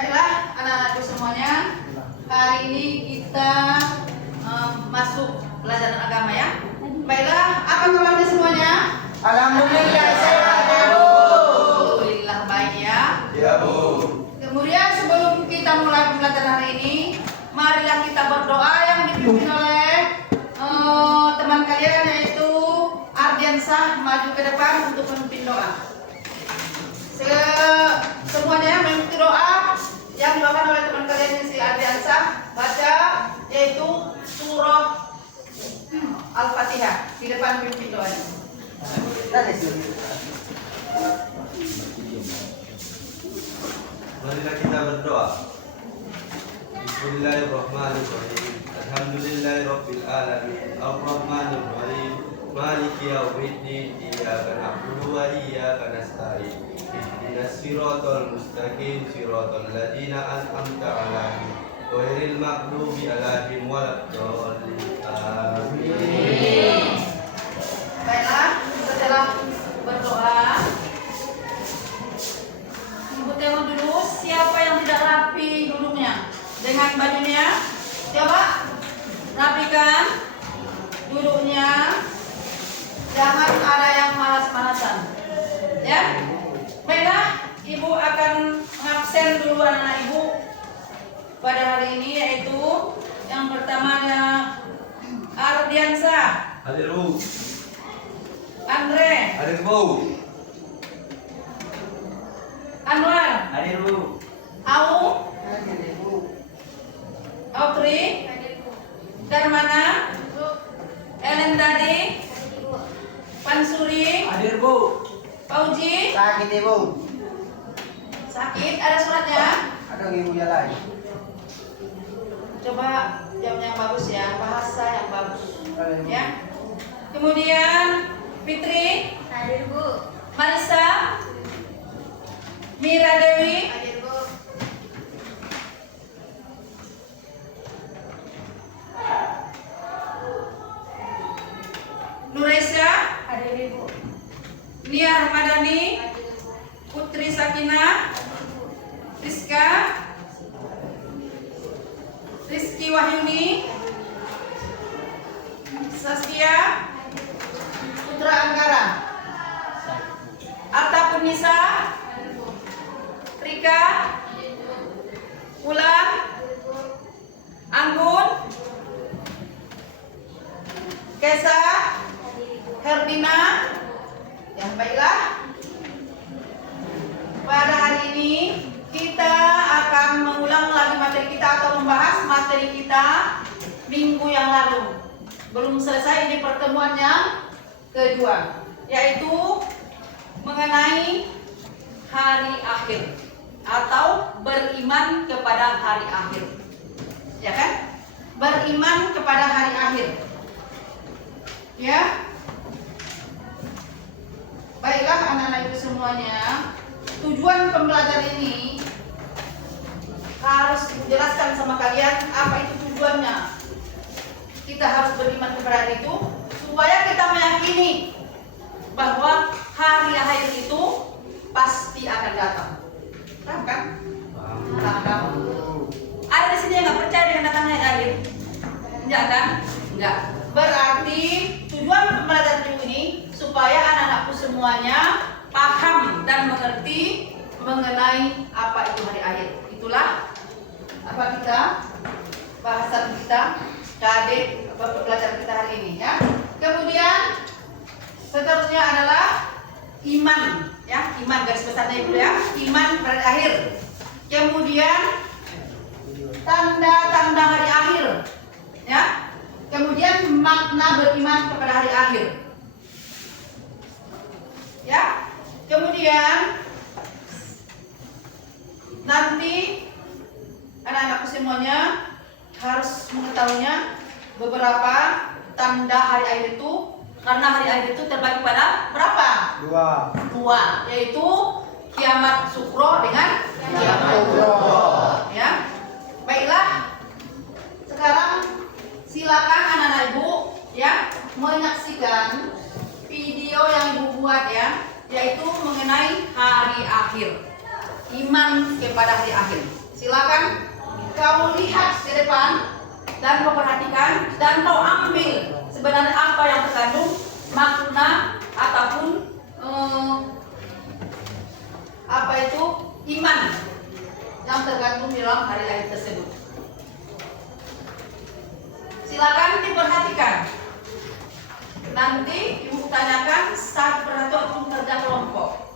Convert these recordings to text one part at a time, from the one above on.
Baiklah anak-anakku semuanya, hari ini kita masuk pelajaran agama ya. Baiklah, apa kabarnya semuanya? Alhamdulillah sehat ya Bu. Alhamdulillah baik ya. Ya Bu. Kemudian sebelum kita mulai pelajaran hari ini, marilah kita berdoa yang dipimpin oleh teman kalian yaitu Ardiansah maju ke depan untuk memimpin doa. Semuanya mengikuti doa yang dibawakan oleh teman kalian yang si Ardiansah baca yaitu surah Al-Fatihah di depan memimpin doanya. Marilah kita berdoa. Bismillahirrahmanirrahim. Alhamdulillahirabbil alamin. Arrahmanirrahim. Maliki yaumiddin. Iyyaka na'budu wa iyyaka nasta'in. Ihdinas siratal mustaqim. Siratal ladzina an'amta 'alaihim ghairil maghdubi 'alaihim waladdallin. Amin. Baiklah, setelah berdoa, Ibu tengok dulu siapa yang tidak rapi duduknya dengan bajunya. Coba rapikan duduknya, jangan ada yang malas-malasan. Ya, baiklah, Ibu akan mengabsen dulu anak-anak Ibu pada hari ini, yaitu yang pertama ada Ardiansah, Hadir Bu. Andre, Hadir Bu. Anwar, Hadir Bu. Au, Autri, Darmana, Elendari, Pansuri, Hadir Bu. Pauji. Sakit Ibu. Sakit, ada suratnya. Ada Ibu jalan. Coba jawabnya yang bagus ya, bahasa yang bagus ya. Kemudian Fitri, Hadir Bu. Marisa, Mira Dewi, Hadir Bu. Nuraisya, Hadir Bu. Nia Ramadhani, Hadir Bu. Putri Sakinah, Rizka, Rizky Wahyuni, Saskia, Putra Anggara, Arta Punisa, Rika, Ulan, Anggun, Kesa, Herdina. Ya, baiklah. Pada hari ini kita akan mengulang lagi materi kita atau membahas materi kita minggu yang lalu. Belum selesai, ini pertemuan yang kedua, yaitu mengenai hari akhir atau beriman kepada hari akhir. Ya kan? Beriman kepada hari akhir. Ya. Baiklah anak-anak Ibu semuanya, tujuan pembelajaran ini harus dijelaskan sama kalian apa itu tujuannya. Kita harus beriman kepada itu supaya kita meyakini bahwa hari akhir itu pasti akan datang. Paham kan? Paham. Ada di sini yang nggak percaya dengan datangnya hari akhir? Enggak kan? Enggak. Berarti tujuan pembelajaran ini supaya anak-anakku semuanya paham dan mengerti mengenai apa itu hari akhir. Itulah apa kita bahasan kita pelajaran kita hari ini ya. Kemudian seterusnya adalah iman ya, iman garis besarnya Ibu ya, iman pada akhir. Kemudian tanda-tanda hari akhir ya. Kemudian makna beriman kepada hari akhir. Ya. Kemudian nanti anak-anakku semuanya harus mengetahuinya beberapa tanda hari akhir itu, karena hari akhir itu terbagi pada berapa? Dua, yaitu kiamat sukro dengan kiamat kubro. Ya. Baiklah. Sekarang silakan anak-anak Ibu ya menyaksikan video yang Ibu buat ya, yaitu mengenai hari akhir. Iman kepada hari akhir. Silakan kau lihat ke depan dan kau perhatikan dan kau ambil sebenarnya apa yang terkandung makna ataupun apa itu iman yang terkandung di dalam hari lahir tersebut. Silakan diperhatikan. Nanti ibu tanyakan satu persatu ataupun kerja kelompok.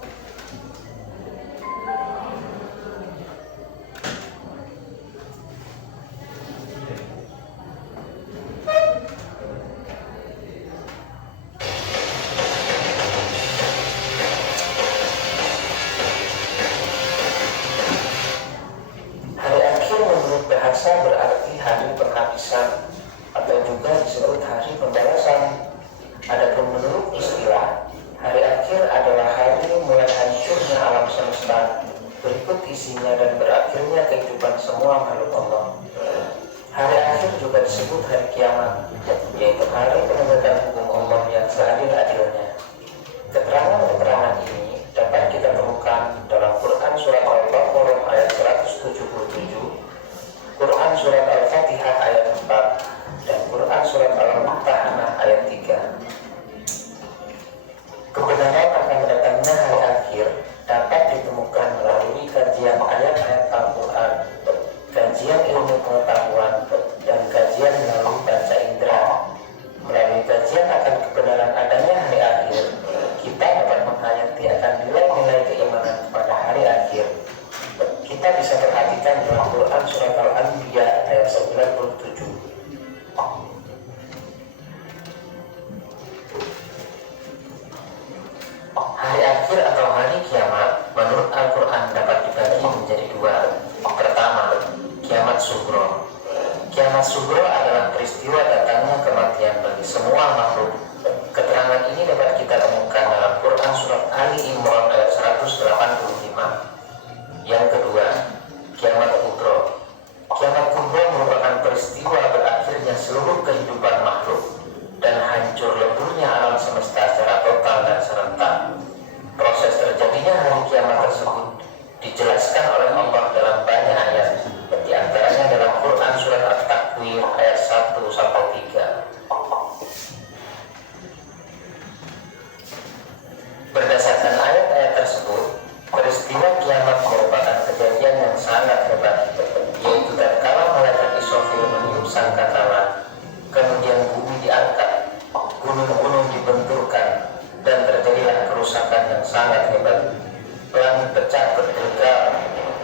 Hari akhir menurut bahasa berarti hari penghabisan atau juga disebut hari pembalasan. Adapun menurut istilah, hari akhir adalah hari mulai hancurnya alam semesta, berikut isinya dan berakhirnya kehidupan semua makhluk Allah. Hari akhir juga disebut hari kiamat, yaitu hari penegakan hukum Allah yang seadil-adilnya. Keterangan-keterangan ini dapat kita temukan dalam Quran Surat Al-Baqarah ayat 177, Quran Surat Al-Fatihah ayat 4, dan Quran Surat Al-Mumtahanah ayat 3. Kebenaran akan datangnya hari akhir dapat ditemukan melalui kajian ayat-ayat Al-Quran, kajian ilmu pengetahuan, dan kajian melalui panca indera. Melalui kajian akan kebenaran adanya hari akhir, kita dapat menghayati akan nilai-nilai keimanan kepada hari akhir. Kita bisa perhatikan dalam Quran Surat Al-Anbiya ayat 97. Hari akhir atau hari kiamat menurut Al-Quran dapat dibagi menjadi dua. Pertama, kiamat sugro. Kiamat sugro adalah peristiwa datangnya kematian bagi semua makhluk. Keterangan ini dapat kita temukan dalam Quran Surat Ali Imran ayat 185. Yang kedua, kiamat kubro. Kiamat kubro merupakan peristiwa berakhirnya seluruh kehidupan makhluk dan hancur leburnya alam semesta secara total dan serentak. Proses terjadinya hari kiamat tersebut dijelaskan oleh Allah dalam banyak ayat, di antaranya dalam Quran Surat At-Takwir ayat 1-3. Berdasarkan ayat-ayat tersebut, peristiwa kiamat merupakan kejadian yang sangat hebat, yaitu tatkala malaikat Israfil meniup sangkakala, kemudian bumi diangkat, gunung-gunung dibenturkan, dan terjadilah kerusakan yang sangat hebat. Langit pecah berdegar,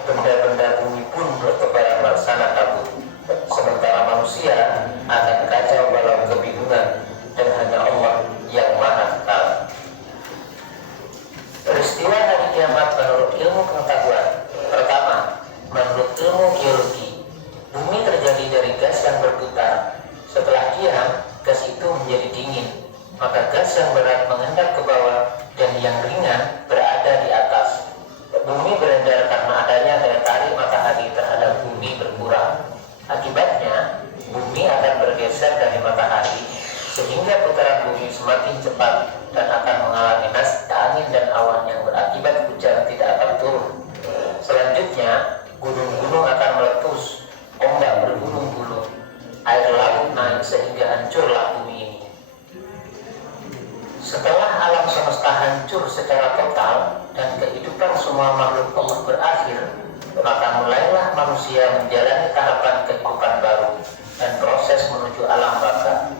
benda-benda bumi pun bertebaran laksana kabut. Sementara manusia akan kacau balau kebingungan, dan hanya Allah yang maha tahu. Peristiwa hari kiamat menurut ilmu pengetahuan. Pertama, menurut ilmu geologi, bumi terjadi dari gas yang berputar. Setelah diam, gas itu menjadi dingin, maka gas yang berat mengendap ke bawah dan yang ringan berada di atas. Bumi beredar karena adanya daya tarik matahari terhadap bumi berkurang. Akibatnya, bumi akan bergeser dari matahari sehingga putaran bumi semakin cepat dan akan mengalami nasib angin dan awan yang berakibat hujan tidak akan turun. Selanjutnya, gunung-gunung akan meletus, ombak bergulung-gulung, air laut naik sehingga hancurlah bumi ini. Setelah alam semesta hancur secara total dan kehidupan semua makhluk Allah berakhir, maka mulailah manusia menjalani tahapan kehidupan baru dan proses menuju alam baka.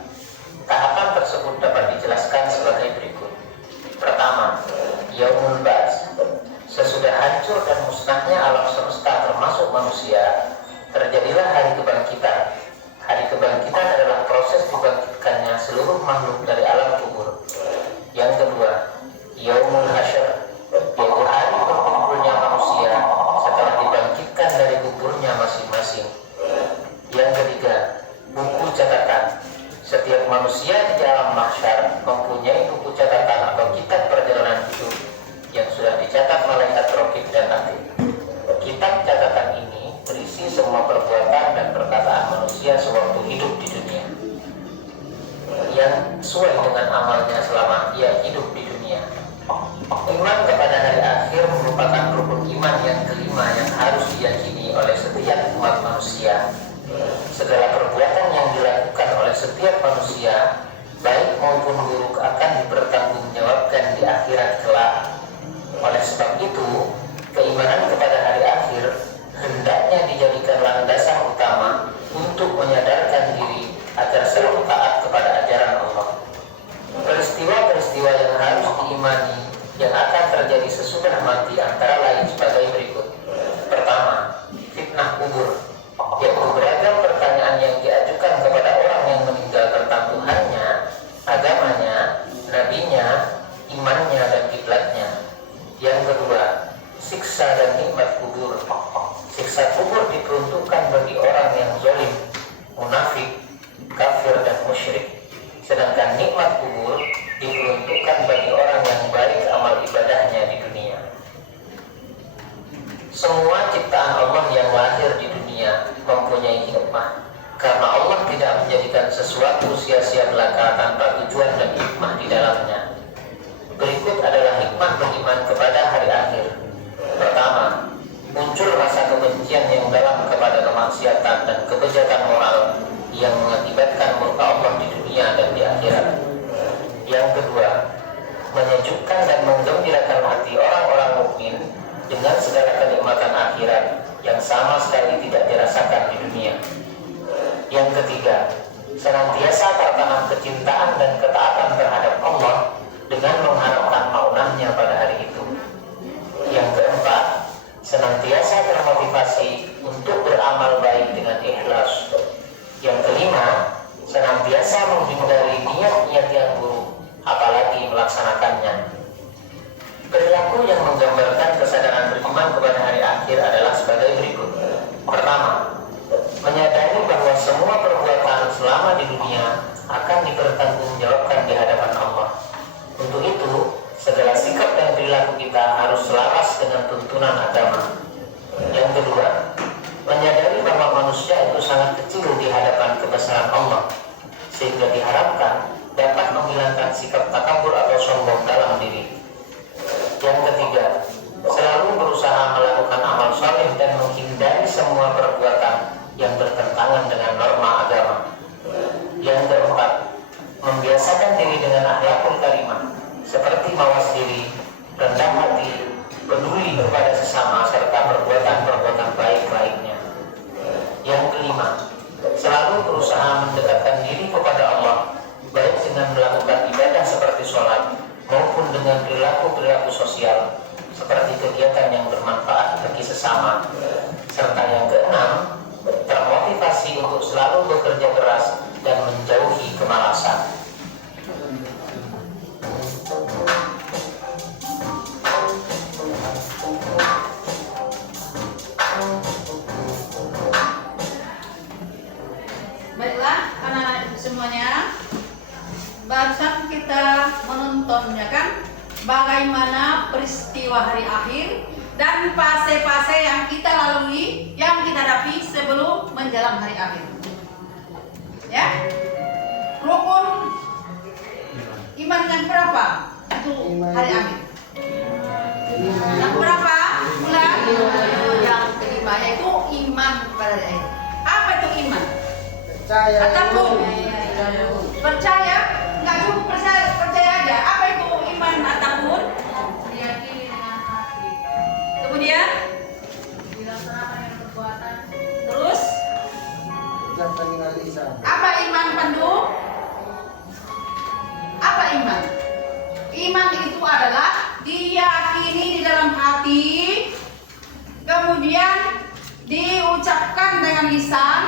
Tahapan tersebut dapat dijelaskan sebagai berikut. Pertama, Yaumul Ba'ts. Sesudah hancur dan musnahnya alam semesta termasuk manusia, terjadilah hari kebangkitan. Hari kebangkitan adalah proses dibangkitkannya seluruh makhluk dari alam kubur. Yang kedua, Yaumul Hasyr, yaitu hari berkumpulnya manusia setelah dibangkitkan dari kuburnya masing-masing. Yang ketiga, buku catatan. Setiap manusia di alam mahsyar mempunyai buku catatan atau kitab perjalanan hidup yang sudah dicatat malaikat raqib dan atid. Kitab catatan ini berisi semua perbuatan dan perkataan manusia sewaktu hidup di dunia, yang sesuai dengan amalnya selama ia hidup di dunia. Iman kepada hari akhir merupakan rukun iman yang kelima yang harus diyakini oleh setiap setiap manusia, baik maupun buruk, akan dipertanggungjawabkan di akhirat kelak. Oleh sebab itu, keimanan kepada hari akhir hendaknya dijadikan landasan utama untuk menyadarkan diri agar selalu taat kepada ajaran Allah. Peristiwa-peristiwa yang harus diimani yang akan terjadi sesudah mati antara lain sebagai berikut. Pertama, fitnah kubur, yaitu beragam pertanyaan yang diajukan kepada orang yang meninggal tentang Tuhannya, agamanya, nabinya, imannya, dan kiblatnya. Yang kedua, siksa dan nikmat kubur. Siksa kubur diperuntukkan bagi orang yang zalim, munafik, kafir, dan musyrik. Sedangkan nikmat kubur diperuntukkan bagi orang yang baik amal ibadahnya di dunia. Semua ciptaan Allah yang lahir di dunia mempunyai hikmah, karena Allah tidak menjadikan sesuatu sia-sia belaka tanpa tujuan dan hikmah di dalamnya. Berikut adalah hikmah beriman kepada hari akhir. Pertama, muncul rasa kebencian yang dalam kepada kemaksiatan dan kebejatan moral yang mengakibatkan murka Allah di dunia dan di akhirat. Yang kedua, menyejukkan dan menggembirakan hati orang-orang mukmin dengan segala kenikmatan akhirat yang sama sekali tidak dirasakan di dunia. Yang ketiga, senantiasa tertanam kecintaan dan ketaatan terhadap Allah dengan mengharapkan maunahnya pada hari itu. Yang keempat, senantiasa termotivasi untuk beramal baik dengan ikhlas. Yang kelima, senantiasa menghindari niat-niat yang buruk, apalagi melaksanakannya. Perilaku yang menggambarkan kesadaran beriman kepada hari akhir adalah sebagai berikut. Pertama, menyadari bahwa semua perbuatan selama di dunia akan dipertanggungjawabkan di hadapan Allah. Untuk itu, segala sikap dan perilaku kita harus selaras dengan tuntunan agama. Yang kedua, menyadari bahwa manusia itu sangat kecil di hadapan kebesaran Allah, sehingga diharapkan dapat menghilangkan sikap takabur atau sombong dalam diri. Yang ketiga, selalu berusaha melakukan amal saleh dan menghindari semua perbuatan yang bertentangan dengan norma agama. Yang keempat, membiasakan diri dengan akhlakul karimah, seperti mawas diri, rendah hati, peduli kepada sesama, serta perbuatan-perbuatan baik lainnya. Yang kelima, selalu berusaha mendekatkan diri kepada Allah, baik dengan melakukan ibadah seperti sholat, maupun dengan perilaku-perilaku sosial, seperti kegiatan yang bermanfaat bagi sesama. Serta yang keenam, termotivasi untuk selalu bekerja keras dan menjauhi kemalasan. Baiklah anak-anak semuanya, barusan kita menontonnya kan bagaimana peristiwa hari akhir dan fase-fase yang kita lalui, yang kita hadapi sebelum menjelang hari akhir. Ya, rukun iman yang berapa itu hari akhir? Yang berapa? Bulan yang kelima, yaitu iman kepada hari akhir. Apa itu iman? Percaya. Ataupun percaya, nggak cukup percaya aja. Apa itu iman ataupun meyakini dengan hati. Kemudian dilaksanakan dengan perbuatan. Terus Ucapkan dengan lisan. apa iman Pandu? Apa iman? Iman itu adalah diyakini di dalam hati, kemudian diucapkan dengan lisan,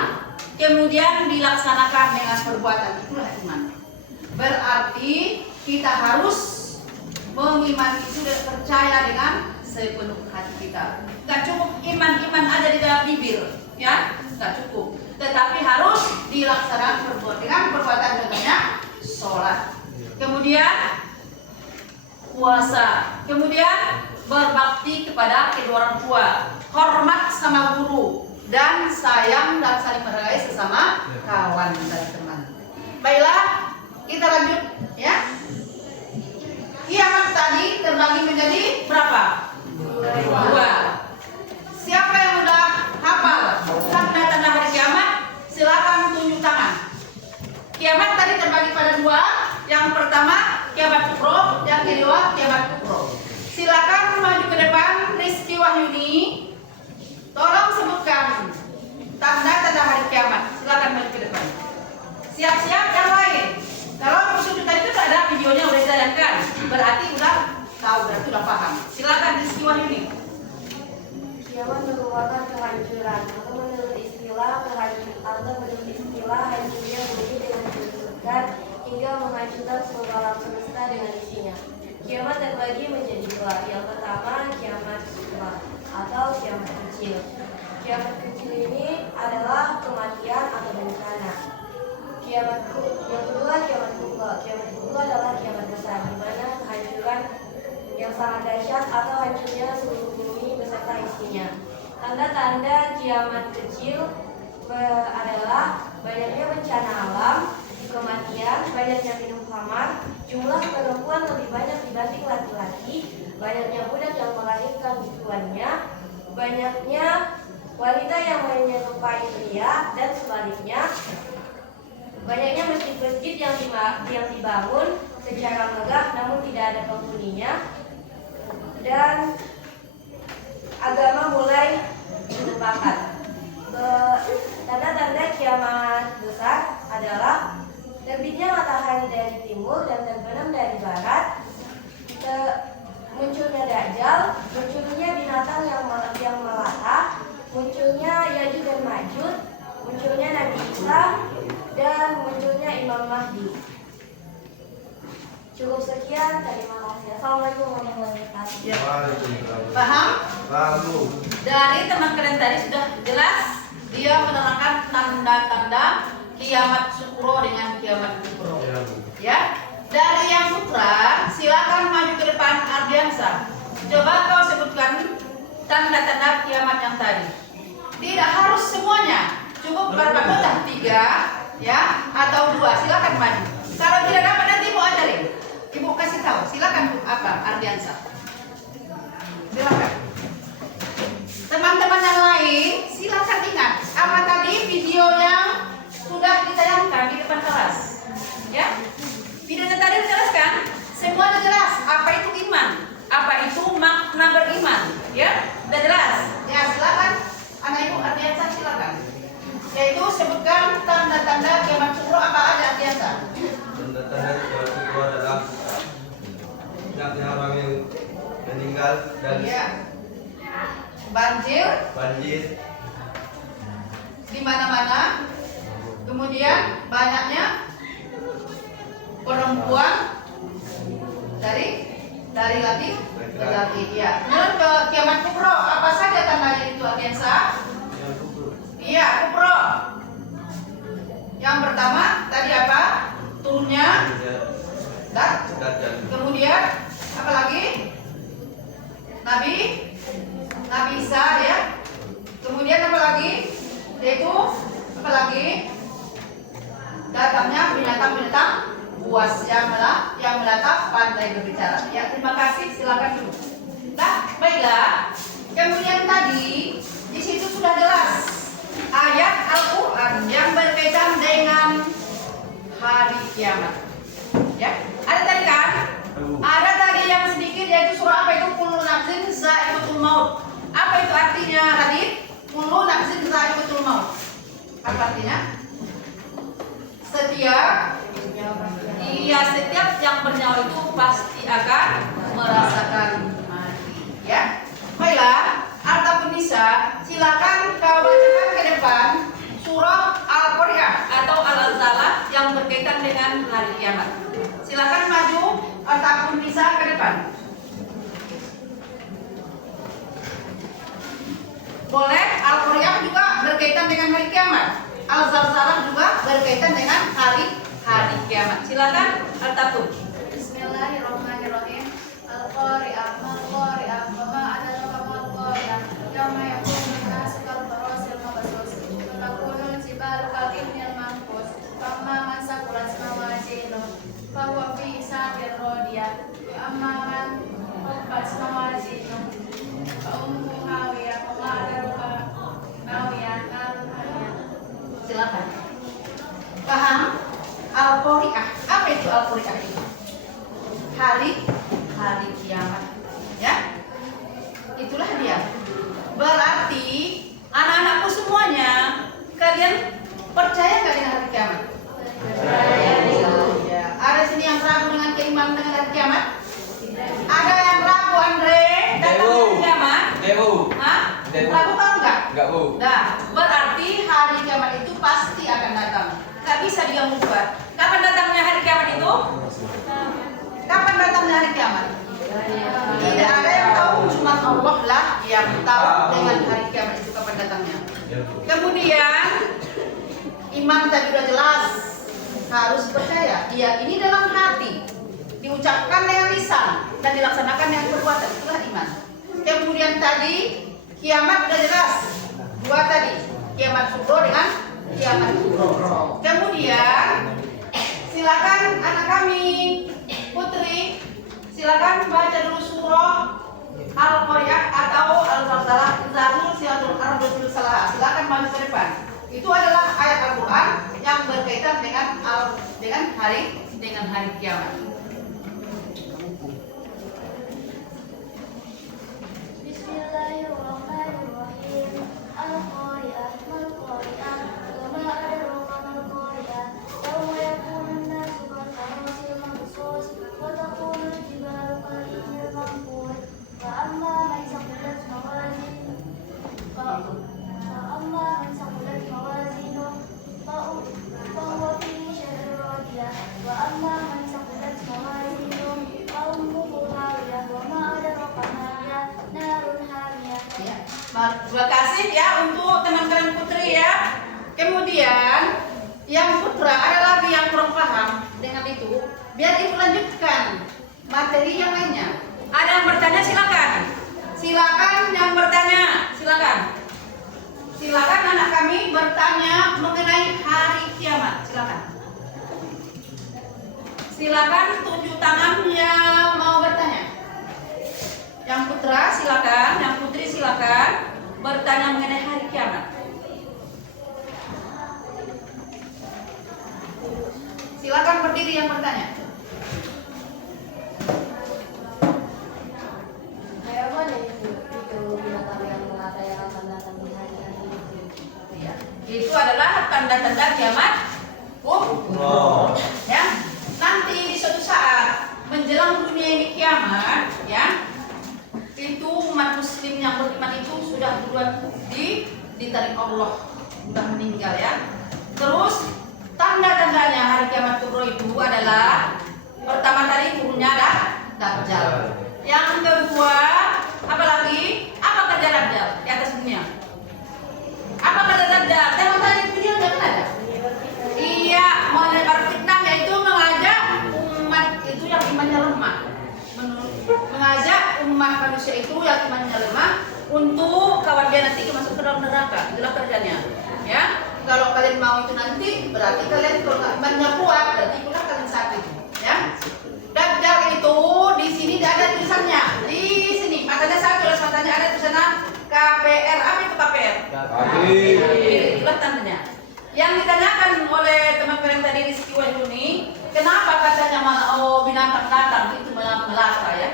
kemudian dilaksanakan dengan perbuatan. Itulah iman. Berarti kita harus mengimani itu dan percaya dengan sepenuh hati kita. Gak cukup iman-iman ada di dalam bibir, ya, gak cukup. Tetapi harus dilaksanakan dengan perbuatan, contohnya sholat, kemudian puasa, kemudian berbakti kepada kedua orang tua, hormat sama guru, dan sayang dan saling menghargai sesama kawan dan teman. Baiklah, kita lanjut ya. Kiamat tadi terbagi menjadi berapa? Dua. Siapa yang udah hafal tanda-tanda hari kiamat? Silakan tunjuk tangan. yang kedua kiamat kubro. Silakan maju ke depan Rizky Wahyuni. Tolong sebutkan tanda-tanda hari kiamat. Silakan maju ke depan. Siap-siap yang lain. Kalau musuh tadi itu ada videonya udah ditayangkan, berarti udah tahu, berarti udah paham. Silakan Rizky Wahyuni. Kiamat merupakan kehancuran atau menurut istilah hancurnya bumi dengan dibenturkan hingga menghancurkan seluruh alam semesta dengan isinya. Kiamat terbagi menjadi dua. Yang pertama kiamat besar atau kiamat kecil. Kiamat kecil ini adalah kematian atau bencana. Yang kedua kiamat kubra. Kiamat kubra adalah kiamat besar, di mana kehancuran yang sangat dahsyat atau hancurnya seluruh bumi beserta isinya. Tanda-tanda kiamat kecil adalah banyaknya bencana alam, kematian, banyaknya minum khamar, jumlah perempuan lebih banyak dibanding laki-laki, banyaknya budak yang melahirkan tuannya, banyaknya wanita yang menyerupai pria, dan sebaliknya, banyaknya masjid-masjid yang dibangun secara megah namun tidak ada penghuninya, dan agama mulai dilupakan. Tanda-tanda kiamat besar adalah terbitnya matahari dari timur dan terbenam dari barat, munculnya Dajjal, munculnya binatang yang melata, munculnya Yajuj dan Majuj, munculnya Nabi Isa, dan munculnya Imam Mahdi. Cukup sekian, terima kasih. Assalamualaikum warahmatullahi wabarakatuh. Ya. Waalaikumsalam. Paham? Paham. Dari teman kalian tadi sudah jelas dia menerangkan tanda-tanda kiamat sukro dengan kiamat kubro. Ya. Dari yang sutra, silakan maju ke depan Ardiansa. Coba kau sebutkan tanda-tanda kiamat yang tadi. Tidak harus semuanya, cukup berapa nota? 3, ya, atau 2. Silakan maju. Kalau tidak dapat nanti ibu ajarin. Ibu kasih tahu. Silakan Bu, apa Ardiansa. Silakan. Teman-teman yang lain, silakan ingat apa tadi videonya sudah ditayangkan di depan kelas. Ya. Videonya tadi dijelaskan, semua jelas apa itu iman, apa itu makna beriman, ya, sudah jelas. Ya, silakan anak ibu Ardiansa, silakan. Yaitu sebutkan tanda-tanda kiamat kubro apa aja Ardiansa. Tanda-tanda kiamat kubro adalah banyaknya orang yang meninggal dan Ya. Banjir di mana-mana. Kemudian banyaknya perempuan dari laki-laki. Ya. Kemudian ke kiamat kubro, apa saja tandanya itu Ardiansa? Iya, kubro. Yang pertama tadi apa? Turunnya Dajjal. kemudian apa lagi? Nabi Isa, ya. Kemudian apa lagi? Yaitu apa lagi? Datangnya binatang-binatang buas yang melata pandai berbicara. Ya, terima kasih. Silakan dulu. Nah, baiklah. Kemudian tadi di situ sudah jelas ayat Al-Quran yang berkaitan dengan hari kiamat. Ya, ada tadi kan? Ada tadi yang sedikit, yaitu surah apa itu? Kullu nafsin za'iqatul maut. Apa itu artinya, Radit? Kullu nafsin za'iqatul maut. Apa artinya? Setiap yang bernyawa itu pasti akan merasakan mati. Ya, baiklah. Ataupun bisa, silakan kau bacakan ke depan surah Al-Qari'ah atau Al-Zalzlah yang berkaitan dengan hari kiamat. Silakan maju ataupun bisa ke depan. Boleh. Al-Qari'ah juga berkaitan dengan hari kiamat. Al-Zalzlah juga berkaitan dengan hari kiamat. Silakan Al-Tatub. Bismillahirrahmanirrahim. Al-Qari'ah, mal-Qari'ah, wa ma adraka mal-Qari'ah. Yauma yaqumun nasu kal-farasil mabsus. Wa takunul jibalu kal-ihnil manfus. Fa amma man saqulat mawazinuhu fa huwa fi 'ishatin radiyah. Wa amma man khaffat mawazinuhu fa ummuhu hawiyah. Wa ma adraka hawiyah. Silakan. Paham? Al-Qari'ah. Apa itu Al-Qari'ah itu? Hari enggak? Enggak, Bu. Nah, berarti hari kiamat itu pasti akan datang. Nggak bisa dia mengubah. Kapan datangnya hari kiamat itu? Kapan datangnya hari kiamat? Tidak ada yang tahu, cuma Allah lah yang tahu dengan hari kiamat itu kapan datangnya. Kemudian iman tadi sudah jelas, harus percaya, diyakini dalam hati, diucapkan dengan lisan dan dilaksanakan dengan perbuatan, itulah iman. Kemudian tadi kiamat sudah jelas, dua tadi, kiamat sughra dengan kiamat kubra. Kemudian silakan anak kami Putri, silakan baca dulu surah Al-Qari'ah atau Al-Zalzalah, silakan maju ke depan. Itu adalah ayat Al-Quran yang berkaitan dengan hari kiamat. Bismillahirrahmanirrahim. Al-Qari'ah, mal-Qari'ah, wa ma adraka mal-Qari'ah. Yawma yakunun nasu kal-farasil mabsus, wa takunu al-jibalu kal-ihnil manfur. Fa amma man saqulat mawazinuhu فهو في عيشة راضية وأما من ثقلت موازينه فأمه هاوية وما أدراك ما هي نار حامية. Ya, terima kasih ya untuk teman kalian Putri ya. Kemudian yang putra ada lagi yang kurang paham dengan itu, biar ibu lanjutkan materi yang lainnya. Ada yang bertanya silakan. Silakan yang bertanya, silakan. Silakan anak kami bertanya mengenai hari kiamat. Silakan. Silakan tunjuk tangan yang mau bertanya. Yang putra silakan, yang putri silakan bertanya mengenai hari kiamat. Silakan berdiri yang bertanya. Kayak mana itu binatang yang melata yang akan datang di hari-hari itu? Ya, itu adalah tanda-tanda kiamat kubra. Ya, nanti di suatu saat menjelang dunia ini kiamat, ya, itu umat muslim yang beriman itu sudah duluan ditarik Allah, sudah meninggal ya. Terus tanda-tandanya hari kiamat kubra itu adalah pertama tadi turunnya Dajjal. Yang kedua, apa lagi? Apa kerja Dajjal di atas dunia? Apa kerja Dajjal? Tema tadi video nggak ada? Iya, menebar fitnah, yaitu mengajak umat itu yang imannya lemah, mengajak umat manusia itu yang imannya lemah untuk kawan dia nanti masuk ke dalam neraka. Itulah kerjanya. Ya, kalau kalian mau itu nanti, berarti kalian kalau nggak imannya kuat, berarti itulah kalian sakit. Ya, Dajjal itu di sini tidak ada tulisannya. Di sini matanya saya tulis matanya ada tulisannya KPR. Apa itu KPR? Itulah tandanya. Yang ditanyakan oleh teman kalian tadi Rizky Wahyuni, kenapa katanya binatang datang itu melata ya?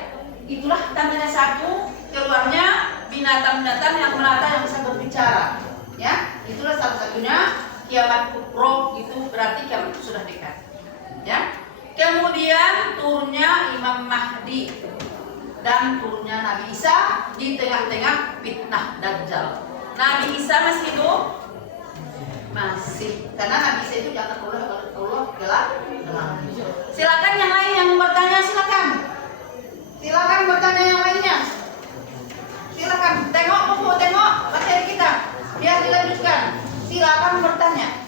Itulah tandanya satu, keluarnya binatang-binatang yang melata yang bisa berbicara. Ya, itulah salah satunya kiamat kubra, itu berarti kiamat itu sudah dekat. Ya. Kemudian turunnya Imam Mahdi dan turunnya Nabi Isa di tengah-tengah fitnah Dajjal. Nabi Isa masih hidup? Masih, karena Nabi Isa itu diangkat oleh Allah gelap. Silakan yang lain yang bertanya, silakan. Silakan bertanya yang lainnya. Silakan, tengok buku, tengok materi kita, biar dilanjutkan. Silakan bertanya.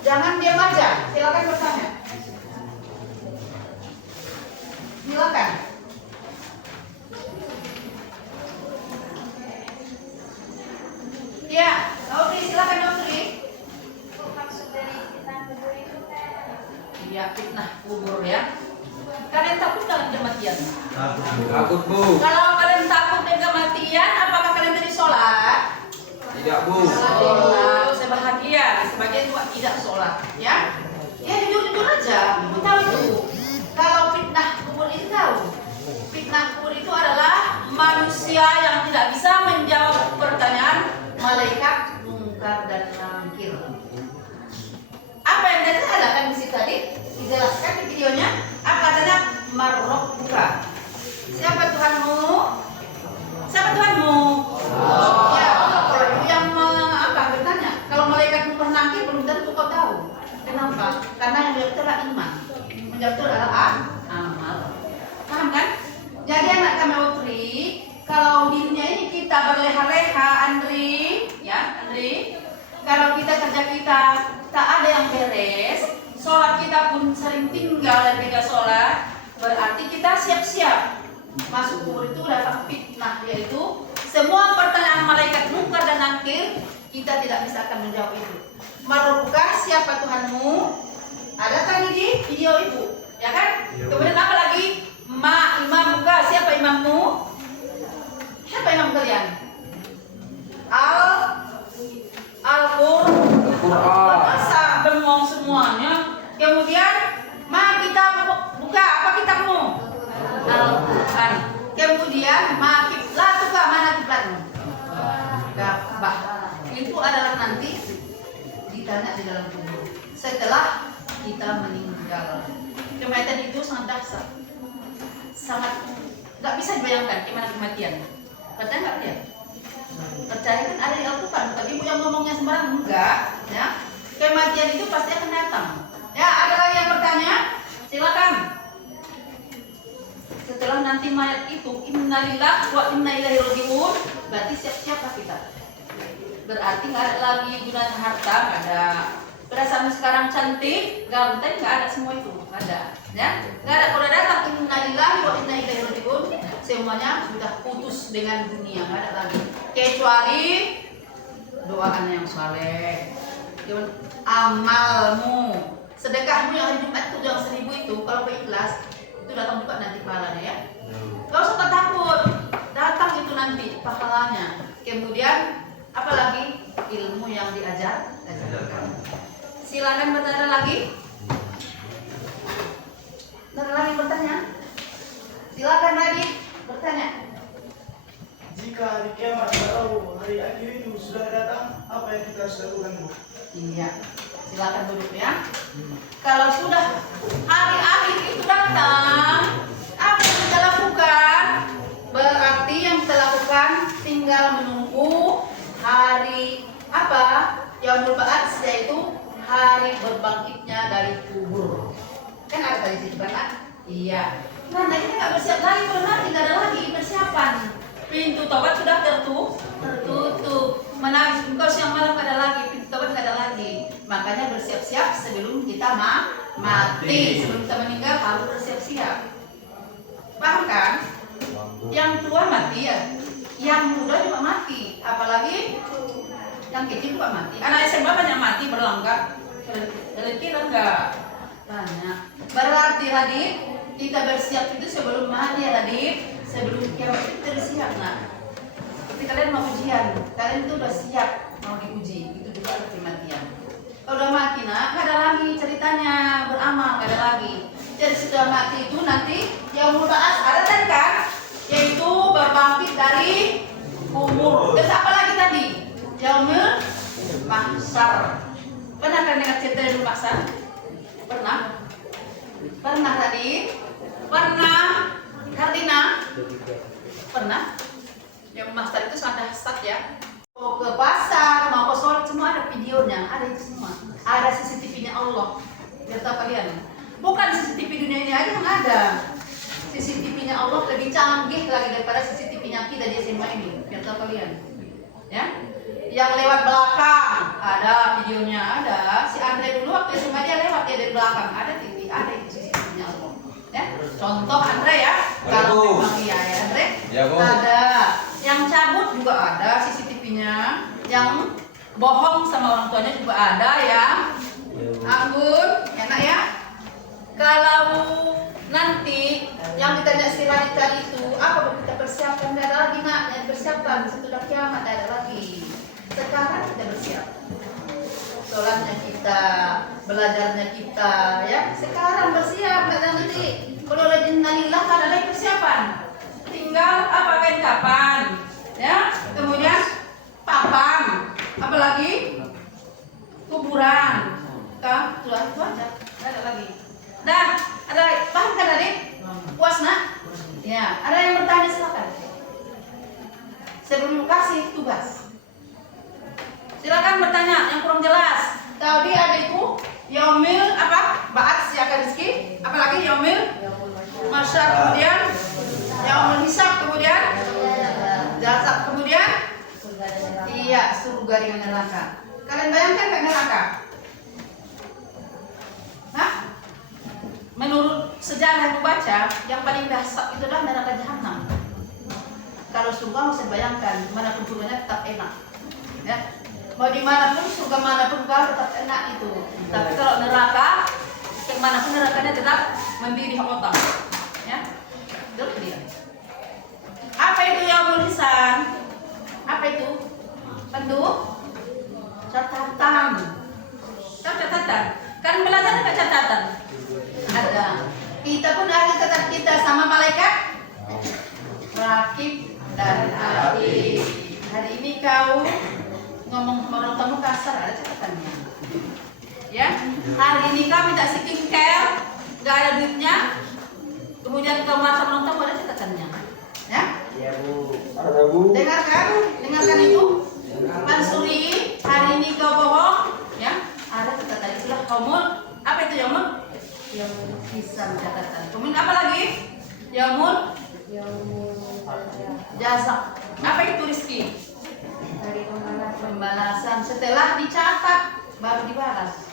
Jangan diam aja, silakan bertanya. Silakan. Ya, Audrey, silakan Audrey. Maksud dari fitnah kubur itu kayak Iya, fitnah kubur ya. Kalian takut dalam kematian? Takut, Bu. Kalau kalian takut dengan kematian, apakah kalian tadi sholat? Tidak, Bu. Alhamdulillah, saya bahagia. Sebagian juga tidak sholat, ya. Ya jujur-jujur aja, ibu tahu itu. Kalau fitnah kubur itu tahu. Fitnah kubur itu adalah manusia yang tidak bisa menjawab pertanyaan malaikat mungkar dan nakir. Apa yang tadi ada kan di situ tadi dijelaskan di videonya. Apa katanya? Marrabbuka. Siapa Tuhanmu? Siapa Tuhanmu? Ya, masuk kubur itu datang fitnah, yaitu semua pertanyaan malaikat munkar dan nakir kita tidak bisa akan menjawab itu. Marubbuka, siapa Tuhanmu? Ada kan di video itu, ya kan? Kemudian apa lagi? Imamuka, siapa imammu? Siapa imam kalian? Al-Qur'an. Masa bengong semuanya. Kemudian kita buka apa kitabmu? Al-Qur'an. Kemudian kiblatuka, mana kiblatmu? Ka'bah. Itu adalah nanti ditanya di dalam kubur setelah kita meninggal. Kematian itu sangat dahsyat, sangat nggak bisa dibayangkan gimana kematian. Percaya nggak dia? Percaya kan ada di Al-Quran, bukan ibu yang ngomongnya sembarang, enggak ya. Kematian itu pasti akan datang ya. Ada lagi yang bertanya? Silakan. Setelah nanti mayat itu innalillahi wa inna ilaihi raji'un, berarti siap-siaplah kita. Berarti nggak ada lagi gunanya harta, nggak ada. Perasaan sekarang cantik, ganteng, nggak ada semua itu, nggak ada ya. Nggak ada. Kalau datang innalillahi wa inna ilaihi raji'un, semuanya sudah putus dengan dunia, nggak ada lagi. Kecuali doa anak yang saleh, amalmu, sedekahmu yang hari Jumat itu yang 1000 itu, kalau berikhlas itu datang juga nanti pahalanya ya. Gak usah takut, datang itu nanti pahalanya. Kemudian apalagi ilmu yang diajarkan. Silakan bertanya lagi. Ada lagi bertanya? Silakan lagi bertanya. Jika hari kiamat atau hari akhir itu sudah datang, apa yang kita harus lakukan, Bu? Iya, silakan duduk ya. Kalau sudah hari akhir itu datang, apa yang kita lakukan? Berarti yang kita lakukan tinggal menunggu hari apa? Yaumul Ba'ats, yaitu hari berbangkitnya dari kubur. Kan ada tadi situ kan? Iya. Karena kita nggak bersiap lagi, kalau nanti nggak ada lagi persiapan. Pintu tobat sudah tertutup. Menangis engkau siang malam nggak ada lagi, pintu tobat nggak ada lagi. Makanya bersiap-siap sebelum kita mati, sebelum kita meninggal harus bersiap-siap. Paham kan? Yang tua mati ya, yang muda juga mati, apalagi yang kecil juga mati. Anak SMA banyak mati berlanggar, kira enggak banyak. Berarti Radit, kita bersiap itu sebelum mati ya Radit. Sebelum kiamat itu kita bersiap, nah. Seperti kalian mau ujian, kalian itu udah siap mau diuji, itu juga ada kematian. Kalau udah mati, nah, nggak ada lagi ceritanya beramal, nggak ada lagi. Jadi sudah mati itu nanti Yaumul Ba'ats ada tadi kan, yaitu berbangkit dari kubur. Terus apa lagi tadi? Yaumul Mahsyar. Pernah kan dengar cerita Yaumul Mahsyar? Pernah? Pernah tadi? Pernah? Kartina? Pernah? Yaumul Mahsyar itu sangat dahsyat ya. Mau ke pasar, mau ke sholat, semua ada videonya, ada itu semua. Ada CCTV-nya Allah. Biar tahu kalian. Bukan CCTV dunia ini aja yang ada. CCTV-nya Allah lebih canggih lagi daripada CCTV-nya kita di SMA ini. Biar tahu kalian. Ya. Yang lewat belakang ada videonya, ada. Si Andre dulu waktu SMA dia lewat dia dari belakang, ada TV, ada itu CCTV-nya Allah. Ya. Contoh Andre ya. Kalau memang iya ya Andre. Ya, Bu. Ada. Yang cabut juga ada CCTV-nya. Yang bohong sama orang tuanya juga ada ya. Anggun, enak ya. Kalau nanti yang ditanya si Radita itu apa kita persiapkan, tidak ada lagi nak yang persiapkan setelah kiamat, tidak ada lagi. Sekarang kita bersiap, sholatnya kita, belajarnya kita ya. Sekarang bersiap, tidak ada nanti. Kalau ada innalillah kan ada lagi persiapan. Tinggal apa kapan ya. Kemudian papan, apalagi kuburan. Kan sudah itu aja, tidak ada lagi. Dah, ada paham kan tadi? Puas nak? Ya, ada yang bertanya silakan. Sebelum kasih tugas, silakan bertanya yang kurang jelas. Tadi ada itu Yaumul apa? Ba'ats ya kan Rizky? Apalagi Yaumul Mahsyar, kemudian Yaumul Hisab, kemudian Jasad, kemudian iya surga dengan neraka. Kalian bayangkan nggak neraka? Hah? Menurut sejarah yang baca, yang paling dahsyat itu adalah neraka jahanam. Kalau surga bisa bayangkan, dimanapun surganya tetap enak. Ya, mau dimanapun surga manapun kau tetap enak itu. Tapi kalau neraka, kemanapun nerakanya tetap mendidih otak. Ya, itu dia. Apa itu yaumul hisab? Apa itu? Tentu catatan. Tahu catatan? Kan belajar ada catatan. Ada. Kita pun ahli catat kita sama malaikat. Rakib dan atid. Hari ini kau ngomong sama orang tamu kasar, ada catatannya. Ya. Hari ini kau minta skincare, nggak ada duitnya. Kemudian kau marah sama orang tamu, ada catatannya. Ya. Iya Bu. Dengarkan itu. Mansuri, hari ini kau bohong, ya? Ada catatan istilah yaumul. Apa itu yaumul? Yaumul hisab catatan. Kemudian apa lagi? Yaumul jazak. Apa itu rizki? Dari Pembalasan. Setelah dicatat baru dibalas.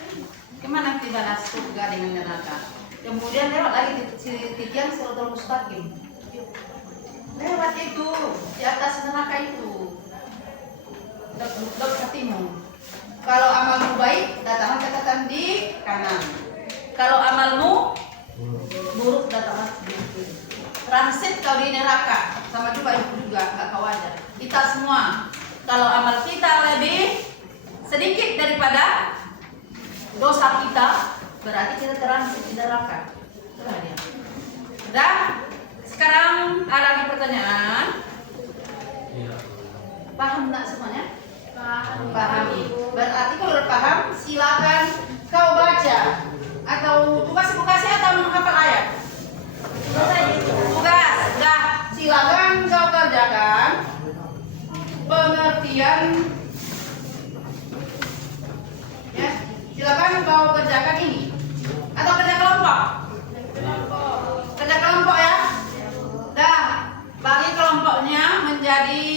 Kemana dibalas? Surga dengan neraka. Kemudian lewat lagi titian siratal mustaqim. Lewat itu di atas neraka itu. Dok hatimu. Kalau amalmu baik, datanglah catatan di kanan. Kalau amalmu buruk, datanglah di kiri. Transit kau di neraka, sama juga itu juga nggak kau wajar. Kita semua, kalau amal kita lebih sedikit daripada dosa kita, berarti kita transit di neraka. Itulah dia. Udah? Sekarang ada lagi pertanyaan. Paham nggak semuanya? Pahami. Berarti kalau udah paham, silakan kau baca atau tugas atau menghafal ayat. Tugas, dah. Silakan kau kerjakan pengertian. Ya, silakan kau kerjakan ini atau kerja kelompok. Kerja kelompok ya. Dah, bagi kelompoknya menjadi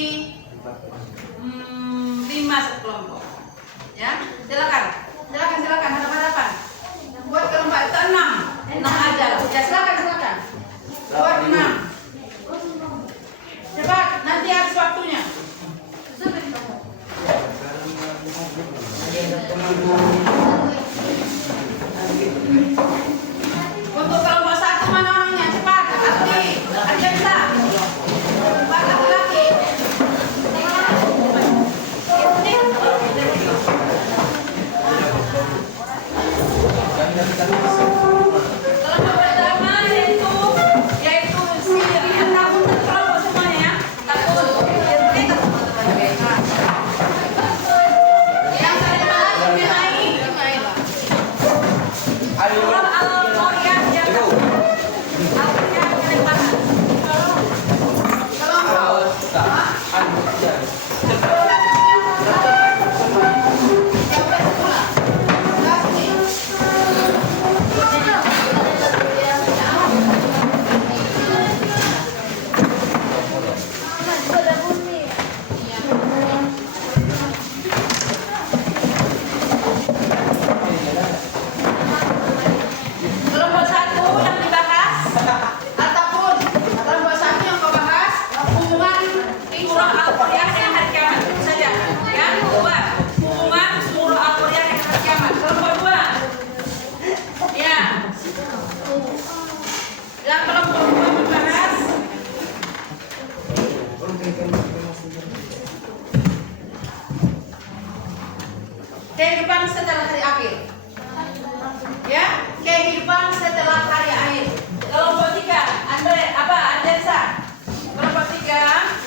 5 kelompok. Ya, silakan hadapan. Buat kelompok itu 6 aja lah. Ya silakan. Buat 6. Cepat, nanti habis waktunya. Untuk kelompok 1 mana orangnya? Cepat, Adi bisa. Cepat laki-laki. Kelompok pertama yaitu si takut kelompok semuanya takut yang paling malas naik surah Al-Qaryah yang Al-Qaryah paling malas kelompok 1 yang dibahas ataupun kelompok 1 yang kau bahas hubungan surah Al-Qaryah dengan hari kiamat itu saja ya. Hubungan surah Al-Qaryah dengan hari kiamat. Kelompok 2 ya, yang kelompok 2 membahas kehidupan setelah hari akhir. Ya, kehidupan setelah hari akhir. Kelompok 3, Andresa. Kelompok 3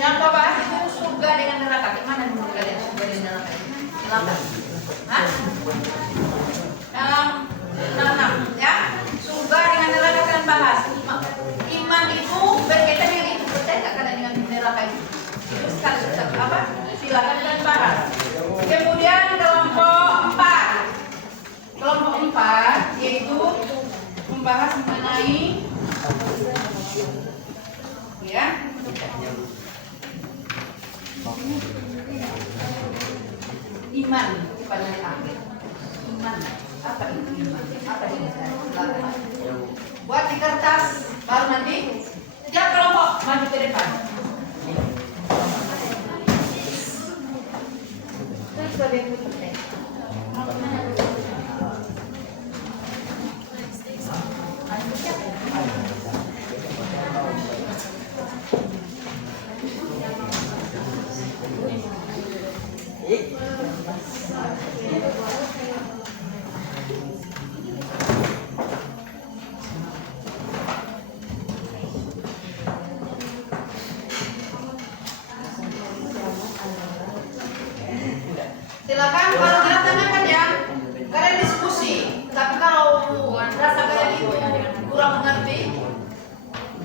yang kau bahas itu surga dengan neraka. Gimana menurut kalian surga dengan neraka? Silakan. Hah? Yang 6 ya. Surga dengan neraka kalian bahas. Iman itu berkaitan dengan itu. Percaya nggak kalian dengan neraka itu? Itu sekali apa? Silakan kalian bahas. Kemudian kelompok 4 yaitu membahas mengenai ya iman pada hari akhir. minuman. Apa ini? Apa ini? Silakan. Buat di kertas, baru nanti tiap kelompok maju ke depan. Silakan kalau tidak tanyakan ya. Kalian diskusi. Tapi kalau rasa kalian itu kurang mengerti,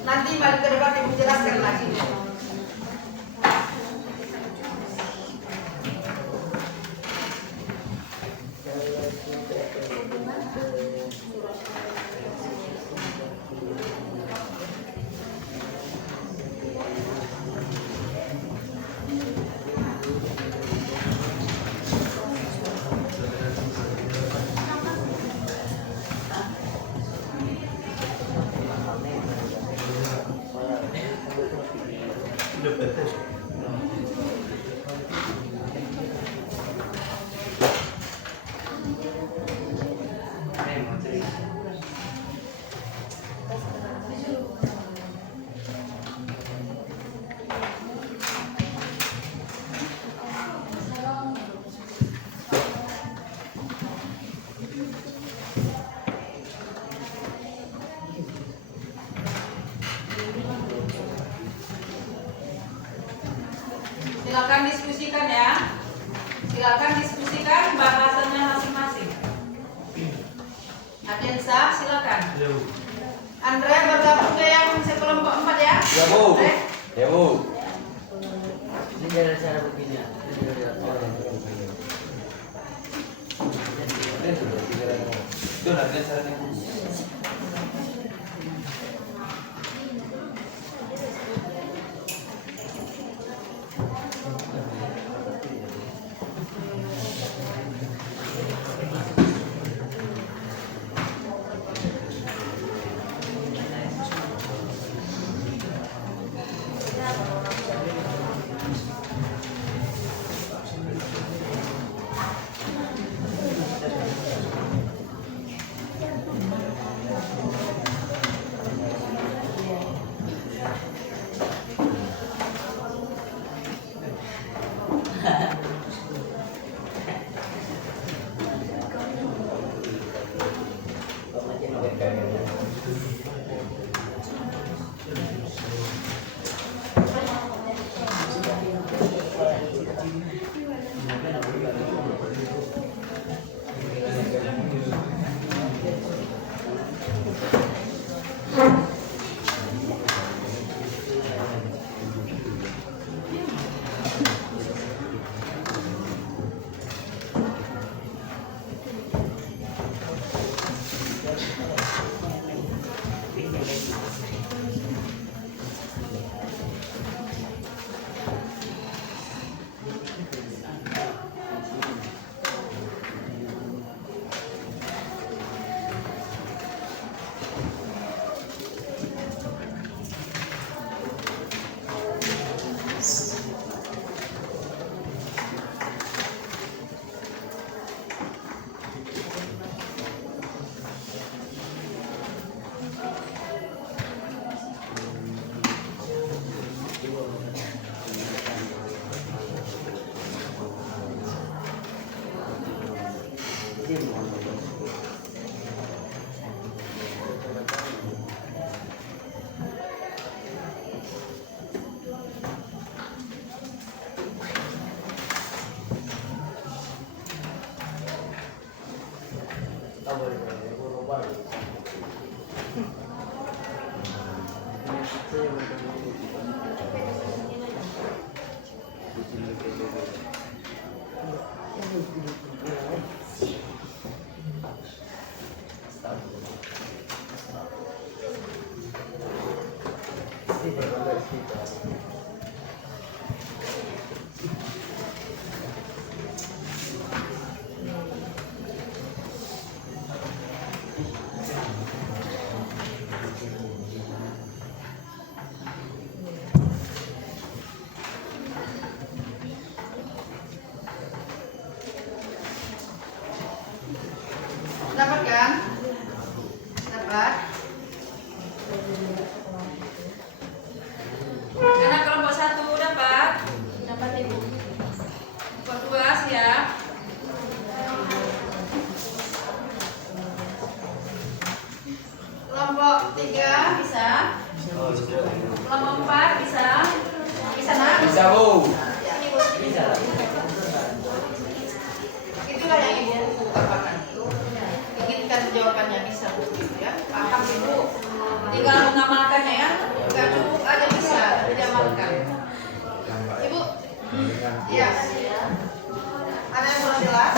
nanti balik ke depan yang menjelaskan lagi. Silakan diskusikan ya. Silakan diskusikan bahasannya masing-masing. Adensa, silakan. Andre bergabung ke yang sekelompok 4 ya. Ya Bu. Andre? Ya Bu. Ini ada cara begini. Itu nanti caranya. bisa? Bisa nak? Bisa, Bu. Sini Bu. Bisa lah. Itulah yang Ibu katakan. Inginkan jawabannya bisa Bu, ya. Paham Ibu? Tinggal mengamalkannya ya. Enggak cukup aja bisa diamalkan. Ibu? Iya. Ada yang kurang jelas?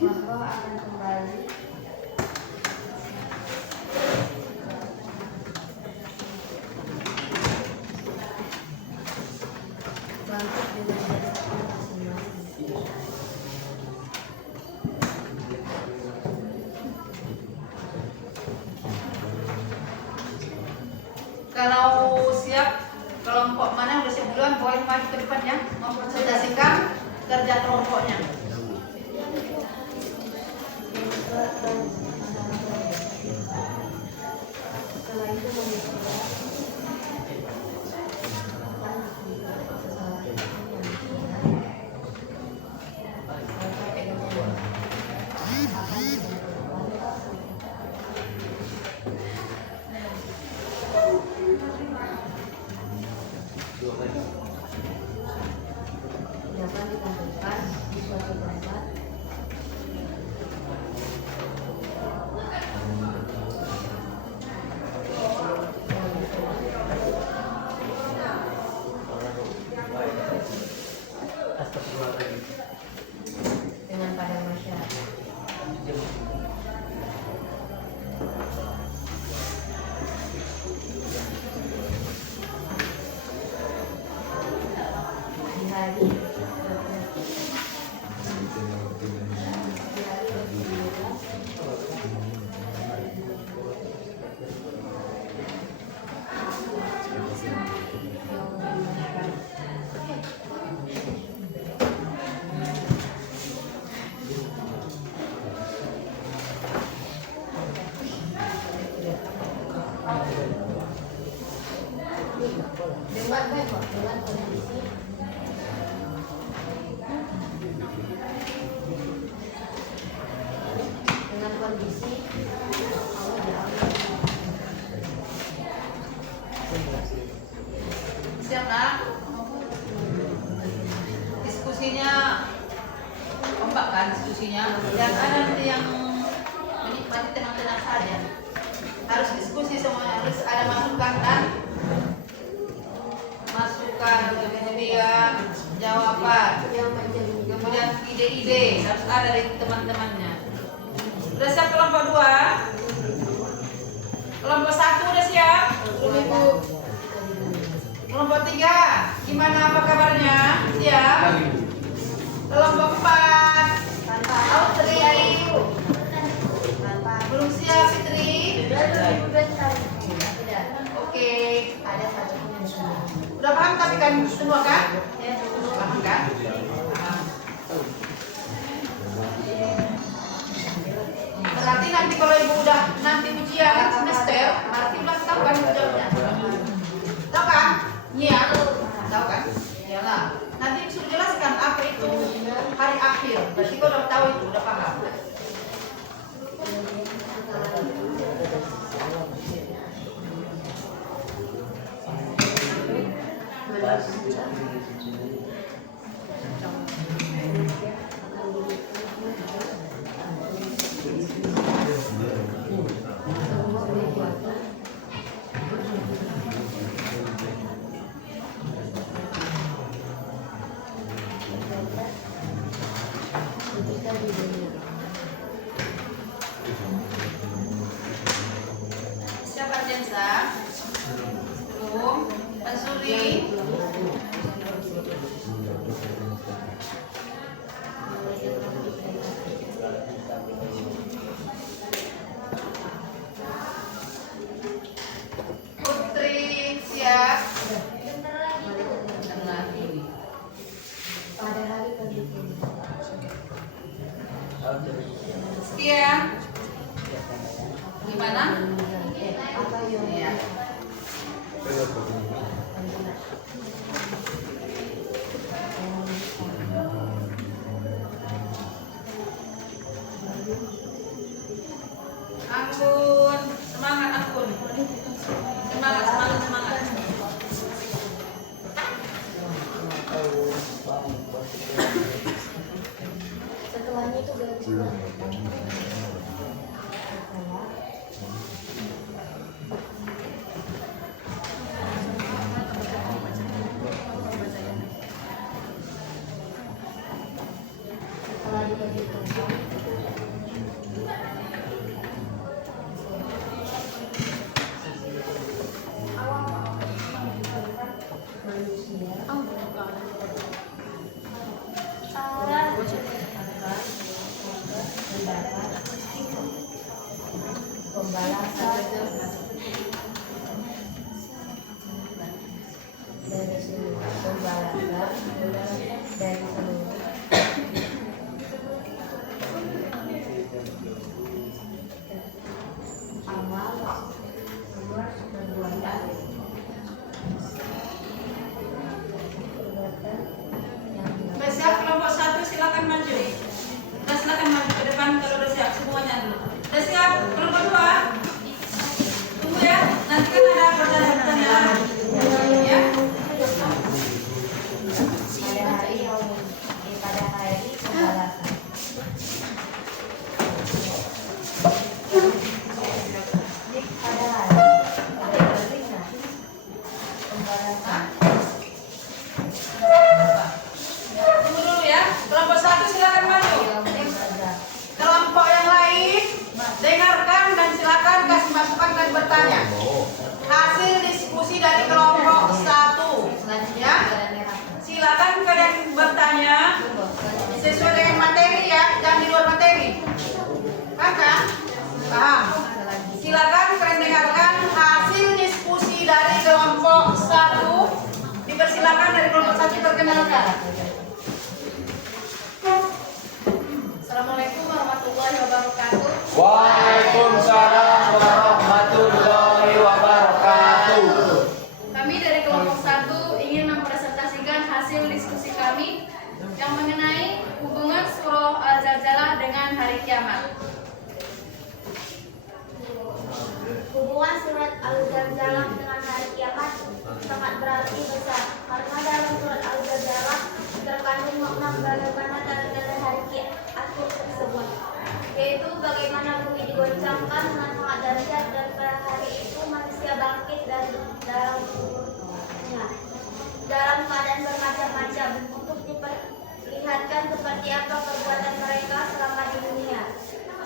Bahwa akan kembali bangkit dengan jasad masing-masing. Kalau siap, kelompok mana udah siap duluan, boleh maju ke depan ya, mempresentasikan kerja kelompoknya. Setelah itu memikirkan dapat ditampilkan di suatu tempat dengan pada masyarakat. Di hari dengan kondisi Siap nak? Diskusinya kompak kan diskusinya. Yang ada nanti yang menikmati tenang-tenang saja. Harus diskusi semuanya, harus ada masukan kan? Masukan, kemudian jawaban, yang menjadi kemudian ide-ide harus ada dari teman-temannya. Sudah siap kelompok 2? Kelompok 1 udah siap? Belum Ibu? Kelompok 3, gimana apa kabarnya? Siap? Kelompok 4, Autri Ayu. Belum siap Fitri? Oke. ada satu yang sudah. Udah paham tapi kan semua kan? Ya, Paham kan? Paham. Berarti nanti kalau Ibu udah nanti ujian semester, berarti udah tahu kan jawabnya? Tahu kan? Iya. Tahu kan? Iyalah. Nanti suruh jelaskan apa itu hari akhir. Berarti kau udah tahu itu, udah paham. Ketika di dunia Assalamualaikum. Pak Suri. Putri siap. Bentar lagi tuh. Bentar lagi. Pada hari kedua. Setia. Gimana? Apa yang Iya. Anggun, semangat Anggun. Semangat, semangat, semangat. Setelahnya itu garis bawah. Setelah dibagi kelompok, manusia mendapat pembalasan dari seluruh amal perbuatan Udah siap kelompok 1 silakan maju. Udah silakan maju ke depan kalau udah siap semuanya dulu. Udah siap kelompok 2. Tunggu ya. Nanti kan ada pertanyaan-pertanyaan. Ya. pada hari pembalasan. Pada hari pembalasan. Tunggu dulu ya. Kelompok 1 silakan maju. Kelompok yang lain dengarkan dan silakan kasih masukan dan bertanya. Hasil diskusi dari kelompok 1 ya. Silakan kalian bertanya sesuai dengan materi ya, jangan di luar materi. Paham kan? Paham. Silakan kalian dengarkan hasil diskusi dari kelompok 1. Dipersilakan dari kelompok 1 perkenalkan. Assalamualaikum warahmatullahi wabarakatuh. Waalaikumsalam warahmatullahi wabarakatuh. Kami dari kelompok 1 ingin mempresentasikan hasil diskusi kami yang mengenai hubungan surah Al-Zalzalah dengan hari kiamat. Hubungan surat Al-Zalzalah dengan hari kiamat sangat berarti besar karena dalam surat Al-Zalzalah terkandung makna bagaimana tanda-tanda hari akhir tersebut, yaitu bagaimana bumi digoncangkan dengan sangat dahsyat dan pada hari itu manusia bangkit dari dalam kuburnya dalam keadaan bermacam-macam untuk diperlihatkan seperti apa perbuatan mereka selama di dunia.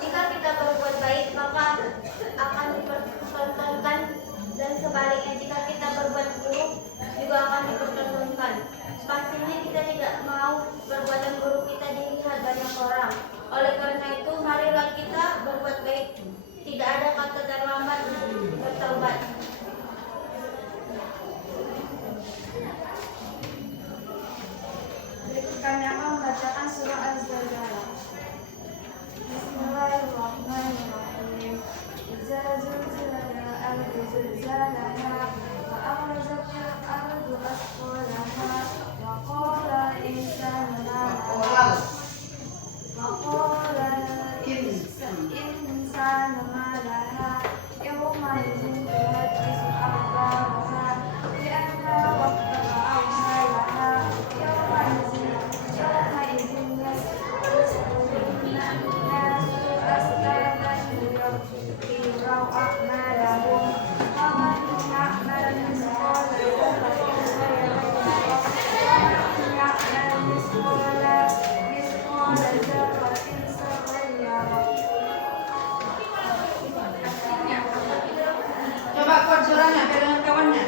Jika kita berbuat baik maka akan dipertontonkan, dan sebaliknya jika kita berbuat buruk juga akan dipertontonkan. Pastinya kita tidak mau perbuatan buruk kita dilihat banyak orang. Oleh karena itu marilah kita berbuat baik. Tidak ada kata terlambat untuk bertaubat. Berikut kami akan membacakan surah Al-Zalzalah. Bismillahirrahmanirrahim. Idza zulzilatil ardu zilzalaha wa akhrajatil ardu asqalaha wa qala al-insanu ma laha wa qala al-insanu ma laha yawma idzin tuhaddisu akhbaraha bi anna rabbaka awha laha yawma idzin Coba kuat suaranya biar dengan kawannya.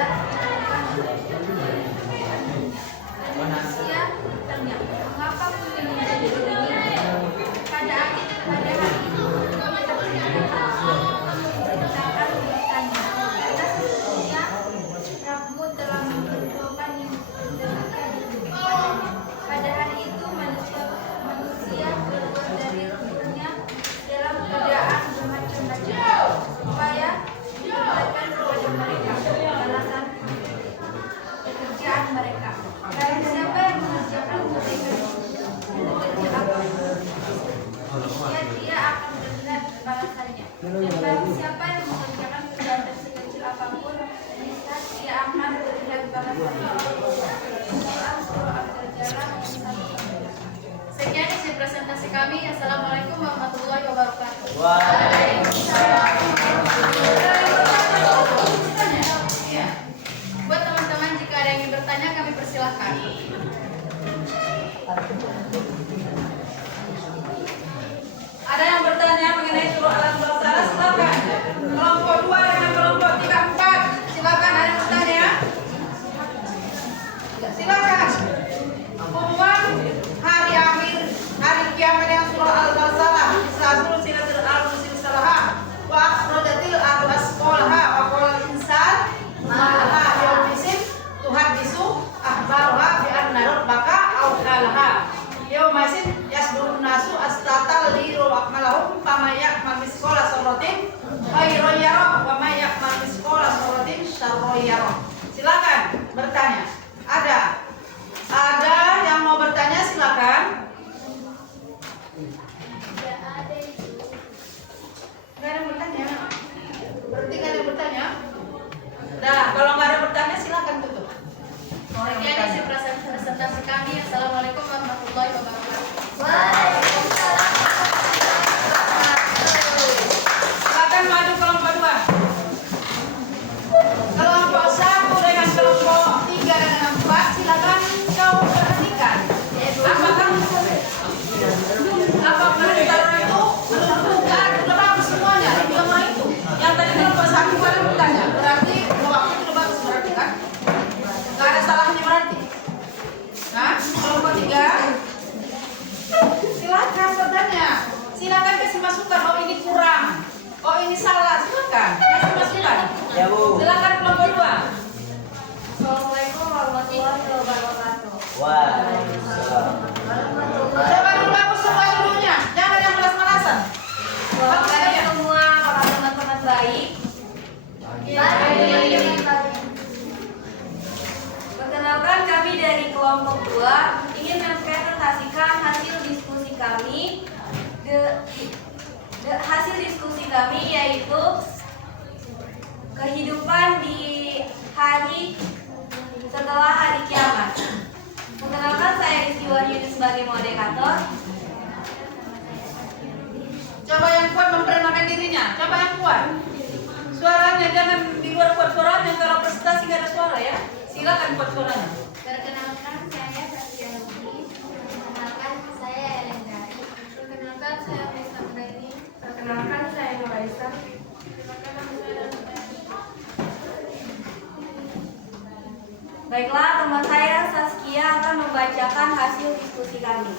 akhirat dilakukan oleh manusia bertanya, mengapa bumi menjadi begini? Pada hari itu menciptakan bertanya, karena sesungguhnya Rabbmu telah menentukan yang berdasarkan itu. Pada hari itu manusia berbuat dari rohnya dalam keadaan bermacam-macam supaya diberikan kepada mereka balasan pekerjaan mereka. Dan siapa yang mengerjakan mereka bekerja apa? Dia akan melihat balasannya. Dan barang siapa yang mengerjakan kejahatan sekecil apapun, lihat dia akan melihat balasannya. Surah Al-Jalah ayat 1. Sekian isi presentasi kami. Assalamualaikum warahmatullahi wabarakatuh. Waalaikumsalam. Ya. Buat teman-teman jika ada yang ingin bertanya kami persilahkan. Ada yang bertanya mengenai surah Al-Baqarah, silakan. Kelompok 2 dengan kelompok 3, 4. Silakan, ada yang bertanya? Silakan. Pengumuman hari akhir, hari kiamat yang surah Al-Baqarah. Sabrul silatul al-musil salaha wa akhrajatil ardu asqalaha wa qala insan malaha yaumisin tuhaddisu akhbaraha bi anna rabbaka awqalaha yaumisin yasdurun nasu astatal liru akmalahum fama ya'mal misqala dzarratin khairan yarah wa may ya'mal misqala dzarratin syarran yarah. Silakan bertanya. Ada yang mau bertanya, silakan. Nggak ada yang bertanya. Berarti nggak ada yang bertanya. Nah, kalau nggak ada bertanya, silakan tutup. Sekian isi presentasi kami. Assalamualaikum warahmatullahi wabarakatuh. Waalaikumsalam. Silakan maju kelompok 2. Kelompok 1 dengan kelompok 3 dan 4, silakan kau perhatikan. Apakah antara itu menentukan sudah bagus semuanya di gambar itu. Yang tadi kelompok 1 pada bertanya, berarti waktu sudah bagus berarti kan? Nggak ada salahnya berarti. Nah, kelompok 3, silakan bertanya. Silakan kasih masukan. Oh ini kurang. Oh ini salah. Silakan kasih masukan. Ya Bu. Silakan kelompok 2. Assalamualaikum warahmatullahi wabarakatuh. Waalaikumsalam. Coba dulu bagus semua dulunya. Jangan yang malas-malasan. Selamat pagi semua para teman-teman baik. Perkenalkan kami dari kelompok 2 ingin mempresentasikan hasil diskusi kami. Hasil diskusi kami yaitu kehidupan di hari setelah hari kiamat. Perkenalkan saya Rizky Wahyudi sebagai moderator. Coba yang kuat memperkenalkan dirinya. Coba yang kuat. Suaranya jangan di luar kuat suaranya. Kalau presentasi nggak ada suara ya. Silakan kuat suaranya. Perkenalkan saya Saskia Lutfi. Perkenalkan saya Ellen Dari. Perkenalkan saya Mesa Braini. Perkenalkan saya Nur Aisyah. Baiklah, teman saya Saskia akan membacakan hasil diskusi kami.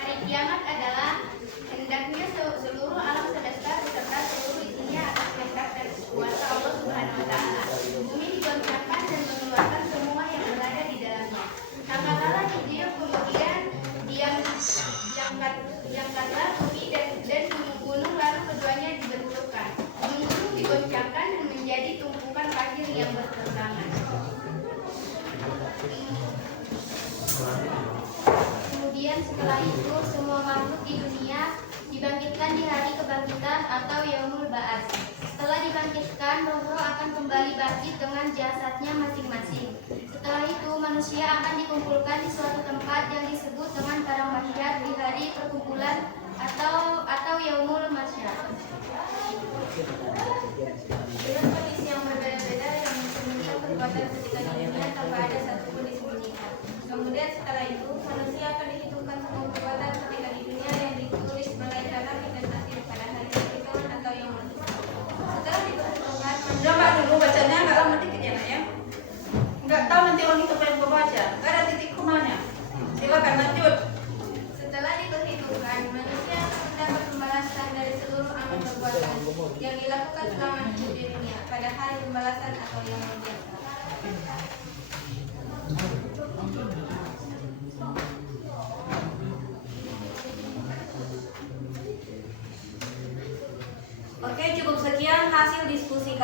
Hari kiamat adalah hendaknya seluruh alam semesta beserta seluruh isinya atas kehendak dan kuasa Allah Subhanahu wa taala. Bumi digoncangkan dan mengeluarkan semua yang berada di dalamnya. Tatkala hijau kemudian diangkatlah bumi dan gunung-gunung lalu keduanya dibenturkan. Gunung-gunung digoncangkan dan menjadi tumpukan pasir yang berterbangan. Kemudian setelah itu semua makhluk di dunia dibangkitkan di hari kebangkitan atau Yaumul Ba'ats. Setelah dibangkitkan, roh-roh akan kembali bangkit dengan jasadnya masing-masing. Setelah itu manusia akan dikumpulkan di suatu tempat yang disebut dengan padang mahsyar di hari perkumpulan atau Yaumul Mahsyar. Dengan kondisi yang berbeda-beda yang menyembunyikan perbuatan ketika di dunia tanpa ada satupun disembunyikan. Kemudian setelah itu manusia akan dihitungkan semua perbuatan ketika di dunia yang ditulis melainkan investasi pada hari perhitungan atau yang Setelah diperhitungkan, Coba dulu bacanya nggak lama.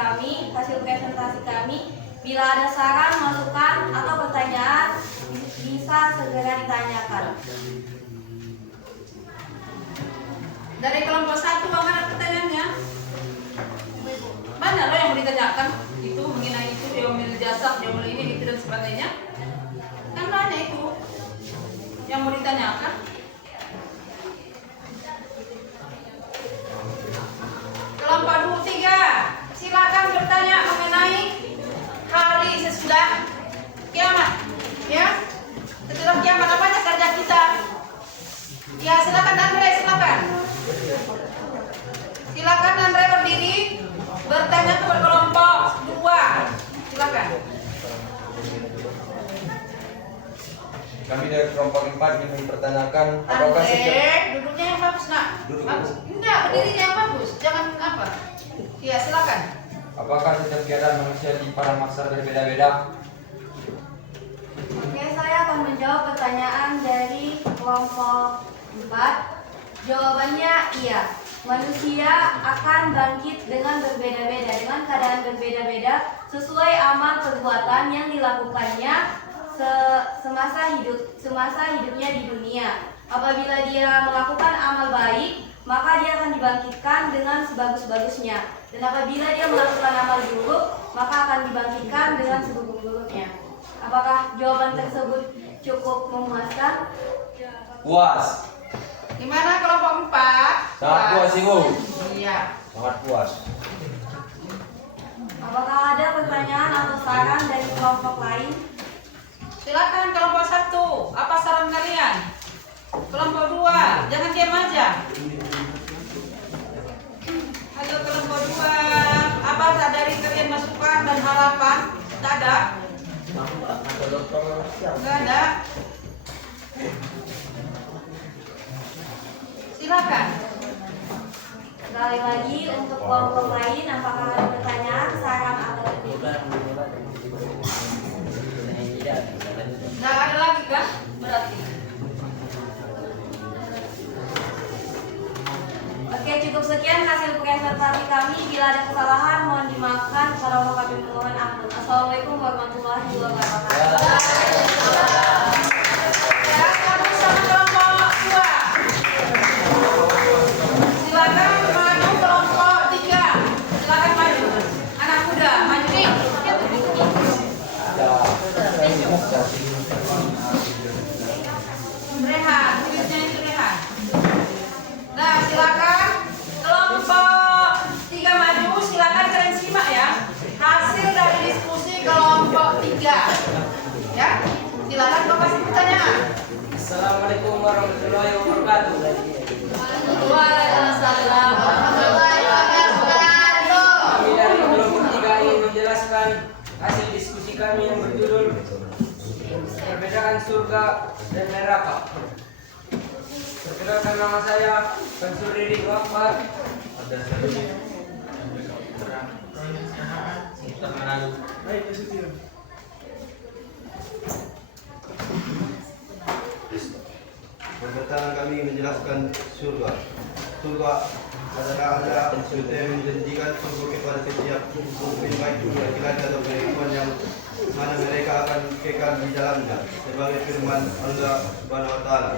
hasil presentasi kami. Bila ada saran, masukan, atau pertanyaan, bisa segera ditanyakan. Dari kelompok 1 bagaimana pertanyaannya? Banyak loh yang mau ditanyakan. Itu mengenai itu, dia memilih jasa, dia memilih ini, itu dan sebagainya. Kan banyak itu yang mau ditanyakan. Kelompok 3, silakan bertanya mengenai hari sesudah kiamat. Ya, setelah kiamat apa aja kerja kita? Ya, silakan Andre, silakan. Silakan Andre berdiri, bertanya ke kelompok 2. Silakan. Kami dari kelompok 4 ingin mempertanyakan apakah Andre, setiap duduknya yang bagus, nak. Duduk. Bagus. Enggak, berdirinya yang bagus. Jangan apa. Ya, silakan. apakah setiap keadaan manusia di para maksar berbeda-beda? Oke, saya akan menjawab pertanyaan dari kelompok 4. Jawabannya iya. Manusia akan bangkit dengan berbeda-beda, dengan keadaan berbeda-beda sesuai amal perbuatan yang dilakukannya semasa hidupnya di dunia. Apabila dia melakukan amal baik, maka dia akan dibangkitkan dengan sebagus-bagusnya. Dan apabila dia melakukan amal buruk, maka akan dibangkitkan dengan seburuk-buruknya. Apakah jawaban tersebut cukup memuaskan? Puas. Gimana kelompok 4? Sangat puas, Ibu. Iya. Sangat puas. Apakah ada pertanyaan atau saran dari kelompok lain? Silakan kelompok 1. Apa saran kalian? Kelompok 2, jangan diam aja. Halo kelompok 2, apa dari kalian masukan dan harapan? Tak ada? Enggak ada. Silakan. Sekali lagi untuk kelompok lain, apakah ada pertanyaan, saran atau kritik? Enggak ada lagi kan? Berarti. Oke, cukup sekian hasil presentasi kami. Bila ada kesalahan, mohon dimaafkan. Kalau kami mohon ampun. Assalamualaikum warahmatullahi wabarakatuh. Ya, kamu sama kelompok 2. Silakan maju kelompok 3. Silakan maju. Anak muda, maju nih. Rehan, tulisnya itu Rehan. Nah, silakan kelompok 3 maju. Silakan kalian simak ya. Hasil dari diskusi kelompok 3. Ya, silakan kau kasih pertanyaan. Assalamualaikum warahmatullahi wabarakatuh. Waalaikumsalam warahmatullahi wabarakatuh. Kami dari kelompok 3 ingin menjelaskan hasil diskusi kami yang berjudul Perbedaan Surga dan Neraka. Perkenalkan, nama saya Mansur Riri Muhammad. Baik, ke situ. Pertama kami menjelaskan surga. Surga adalah surga yang menjanjikan surga kepada setiap mukmin baik itu laki-laki atau perempuan yang mana mereka akan kekal di dalamnya. Sebagai firman Allah Subhanahu wa taala.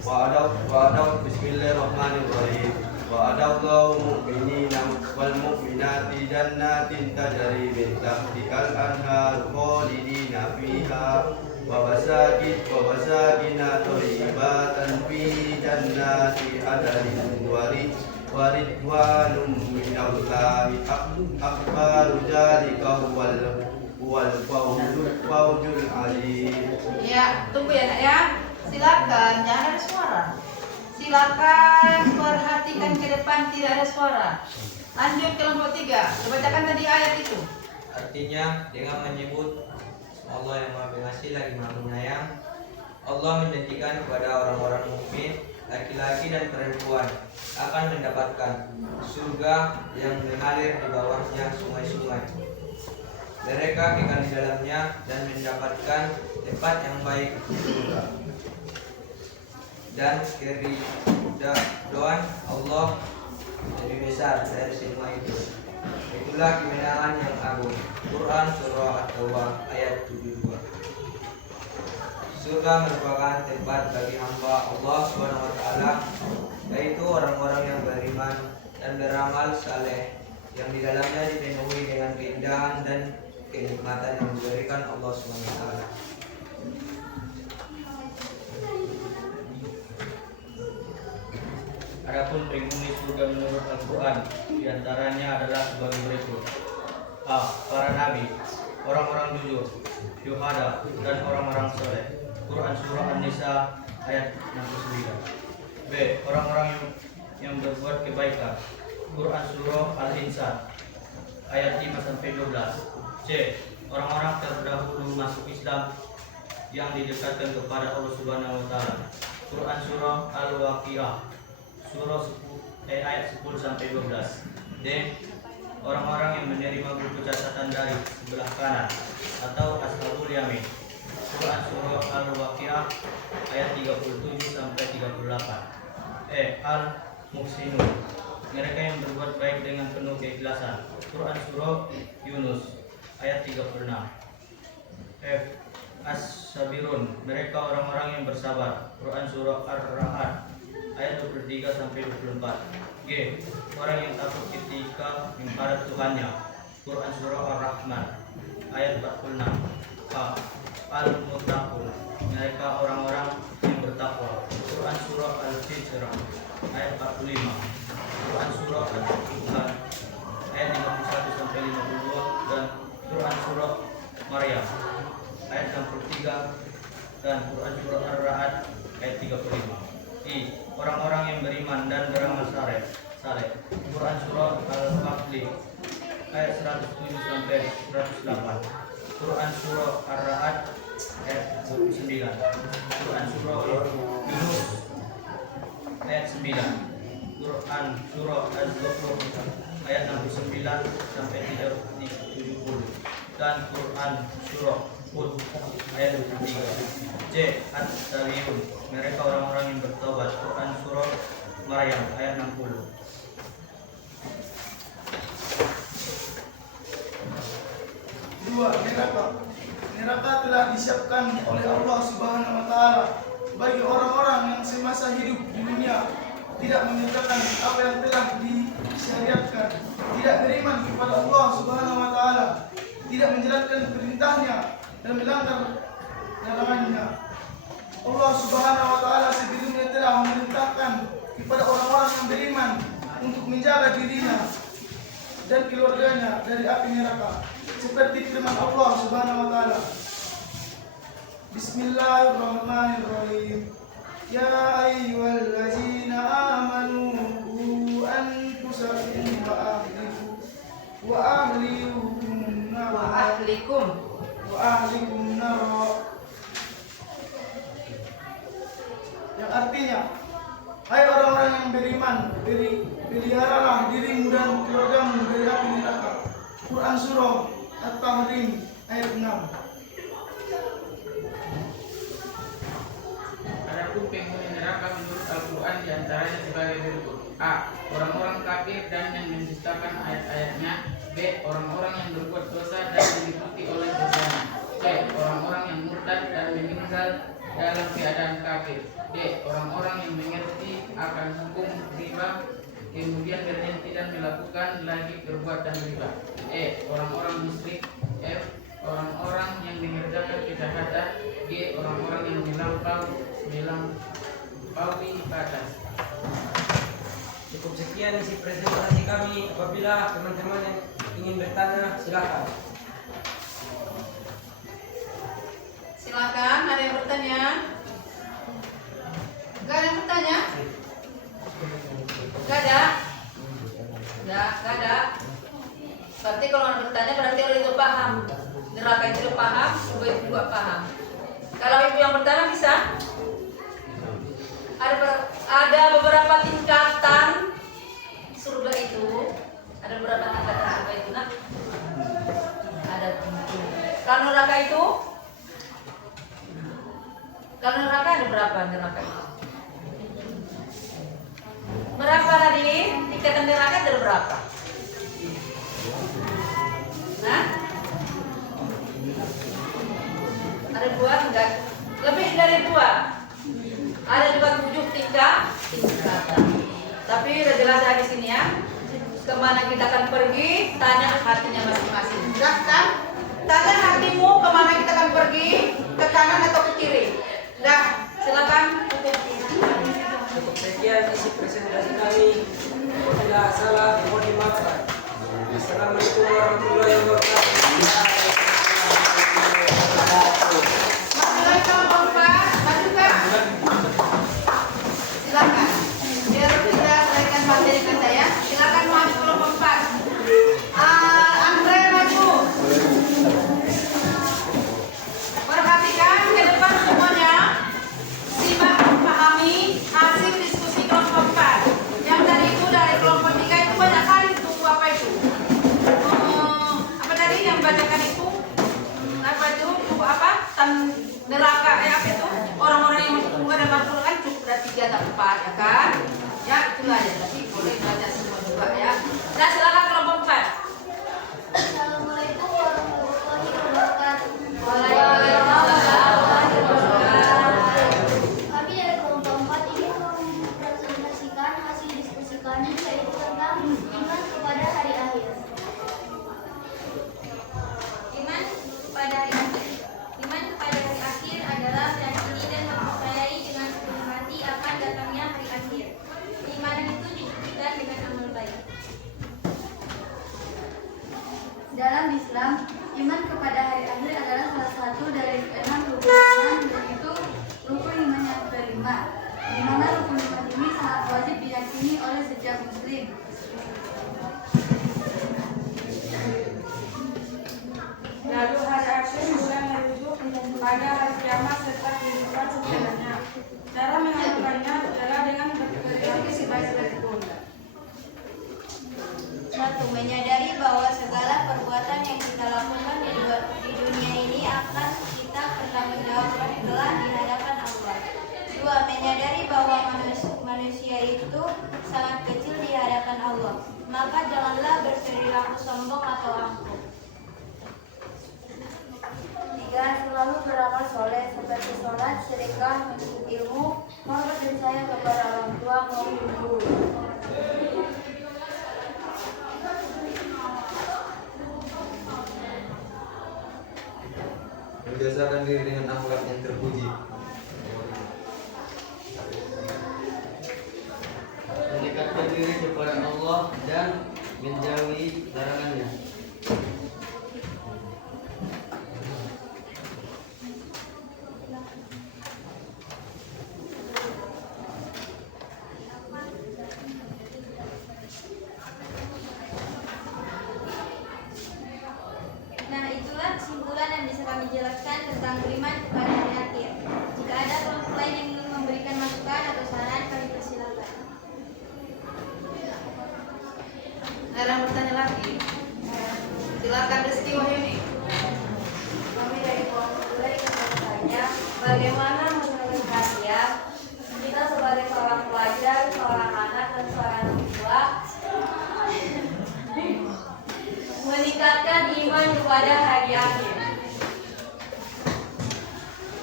Wa'adaw bismillahirrahmanirrahim. Wa'adallahu mu'minina wal mu'minati jannatin tajri min tahtiha al-anhar khalidina fiha wa basakina thayyibatan fi jannati adnin wa ridwanum minallahi akbaru dzalika wal fawzul alim. Ya, tunggu ya nak ya. Silakan, jangan ada suara. Silakan perhatikan ke depan, tidak ada suara. Lanjut kelompok 3. Bacakan tadi ayat itu. Artinya dengan menyebut Allah yang Maha Pengasih lagi Maha Penyayang, Allah menjanjikan kepada orang-orang mukmin, laki-laki dan perempuan akan mendapatkan surga yang mengalir di bawahnya sungai-sungai. Mereka kekal di dalamnya dan mendapatkan tempat yang baik di surga. Dan keridhaan Allah lebih besar dari semua itu. Itulah kemenangan yang agung. Quran Surah At-Taubah ayat 72. Surga merupakan tempat bagi hamba Allah Subhanahu wa taala, yaitu orang-orang yang beriman dan beramal saleh, yang di dalamnya dipenuhi dengan keindahan dan kenikmatan yang diberikan Allah Subhanahu wa taala. Adapun penghuni surga menurut Al-Quran diantaranya adalah sebagai berikut: A. Para nabi, orang-orang jujur, syuhada, dan orang-orang soleh. Quran Surah An-Nisa ayat 69. B. Orang-orang yang berbuat kebaikan. Quran Surah Al-Insan ayat 5-12. C. Orang-orang terdahulu masuk Islam yang didekatkan kepada Allah Subhanahu wa taala. Quran Surah Al-Waqiah Surah ayat 10-12. D. Orang-orang yang menerima buku catatan dari sebelah kanan atau Ashabul Yamin. Quran Surah Al-Waqiah ayat 37-38. E. Al-Muhsinun, mereka yang berbuat baik dengan penuh keikhlasan. Quran Surah Yunus ayat 36. F. As-Sabirun, mereka orang-orang yang bersabar. Quran Surah Ar-Ra'd ayat 23-24. G. Orang yang takut ketika menghadap Tuhannya. Quran Surah Ar-Rahman ayat 46. A. Al-Muttaqun, mereka orang-orang yang bertakwa. Quran Surah Al-Hijr ayat 45. Quran Surah Al-Furqan ayat 51-52 dan Quran Surah Maryam ayat 63 dan Quran Surah Ar-Ra'd ayat 35. I. Orang-orang yang beriman dan beramal saleh. Quran Surah Al-Kahfi ayat 107-108. Quran Surah Ar-Ra'd ayat 29. Quran Surah Yunus ayat 9. Quran Surah Az-Zukhruf ayat 69-70 dan Quran Surah Hud ayat 23. C. At-Tabi'un, mereka orang-orang yang bertobat. Quran Surah Maryam ayat 60. Dua, neraka. Neraka telah disiapkan oleh Allah Subhanahu wa taala bagi orang-orang yang semasa hidup di dunia tidak mengerjakan apa yang telah disyariatkan, tidak beriman kepada Allah Subhanahu wa taala, tidak menjalankan perintahnya dan melanggar larangannya. Allah Subhanahu wa taala sebelumnya telah memerintahkan kepada orang-orang yang beriman untuk menjaga dirinya dan keluarganya dari api neraka, seperti firman Allah Subhanahu wa taala. Bismillahirrahmanirrahim. Ya ayyuhallazina amanu qu anfusakum wa ahlikum nar. Yang artinya, hai orang-orang yang beriman, peliharalah dirimu dan keluargamu dari api neraka. Quran Surah At-Tahrim ayat 6. Adapun penghuni neraka menurut Al-Quran diantaranya sebagai berikut: A. Orang-orang kafir dan yang mendustakan ayat-ayatnya. B. Orang-orang yang berbuat dosa dan diikuti oleh dosanya. C. Orang-orang yang murtad dan meninggal dalam keadaan kafir. D. Orang-orang yang mengerti akan hukum riba kemudian berhenti dan melakukan lagi perbuatan riba. E. Orang-orang musyrik. F. Orang-orang yang mengerjakan kejahatan. G. Orang-orang yang melampaui batas. Cukup sekian isi presentasi kami. Apabila teman-teman yang ingin bertanya, silakan. Silakan, ada yang bertanya? Gak ada yang bertanya? Gak ada? Gak ada. Berarti kalau ada bertanya berarti orang itu paham. Neraka itu paham, surga itu juga paham. Kalau ibu yang bertanya bisa? Ada beberapa tingkatan surga itu. Ada beberapa tingkatan surga itu, nak? Ada. Kalau neraka itu? Kalau neraka ada berapa neraka itu? Berapa tadi? Tingkatan neraka ada berapa? Ada 2 enggak? Lebih dari 2. Ada juga 7 tingkatan. Tapi udah jelas ya di sini ya. Kemana kita akan pergi? Tanya hatinya masing-masing. Jelas kan? Tanya hatimu kemana kita akan pergi? Ke kanan atau ke kiri? Nah, silakan. Cukup sekian isi presentasi kami. Bila salah, mohon dimaafkan. Assalamualaikum warahmatullahi wabarakatuh. Mulai kelompok 4, maju Kak. Silakan. Biar kita selesaikan materi kita ya. Silakan maju kelompok 4. Andre maju. Perhatikan ke depan semuanya. Simak, pahami hasil diskusi kelompok 4. Yang tadi itu dari kelompok 3 itu banyak kali tunggu apa itu? Apa tadi yang bacakan itu? Apa itu? Tunggu apa? Neraka apa itu? Orang-orang yang masuk surga dan masuk neraka kan cukup ada 3 atau 4 ya kan? Ya itulah ya. Tapi boleh baca semua juga ya. Nah silakan kelompok 4. Assalamualaikum warahmatullahi wabarakatuh. Waalaikumsalam warahmatullahi wabarakatuh. Kami dari kelompok 4 ingin mempresentasikan hasil diskusi kami yaitu tentang iman kepada hari akhir. Iman kepada hari akhir. Iman kepada hari akhir adalah meyakini dan mempercayai dengan sepenuh hati akan datangnya hari akhir. Keimanan itu dibuktikan dengan amal baik. Dalam Islam, iman kepada hari akhir adalah salah satu dari 6 rukun iman, yaitu rukun iman yang kelima, di mana rukun iman ini sangat wajib diyakini oleh setiap muslim. Lalu hari akhir mulai merujuk pada hari kiamat serta kehidupan sesudahnya. Cara mengamalkannya adalah dengan berperilaku sebaik berikut. 1. Menyadari bahwa segala perbuatan yang kita lakukan di dunia ini akan kita pertanggungjawabkan kelak di hadapan Allah. 2. Menyadari bahwa manusia itu sangat kecil di hadapan Allah. Maka janganlah berperilaku sombong atau angkuh. 3. Selalu beramal soleh seperti sholat, sedekah, menuntut ilmu, hormat dan sayang kepada orang tua maupun guru. Membiasakan diri dengan akhlak yang terpuji. Mendekatkan diri kepada Allah dan menjauhi larangannya. Nah, itulah kesimpulan yang bisa kami jelaskan tentang beriman kepada hari akhir. Jika ada kelompok lain yang ingin memberikan masukan atau saran, kami persilakan. Ada yang bertanya lagi? Silakan Rizky Wahyuni. Kami dari kelompok 2 ingin bertanya, bagaimana menurut kalian kita sebagai seorang pelajar, seorang anak, dan seorang tua meningkatkan iman kepada hari akhir?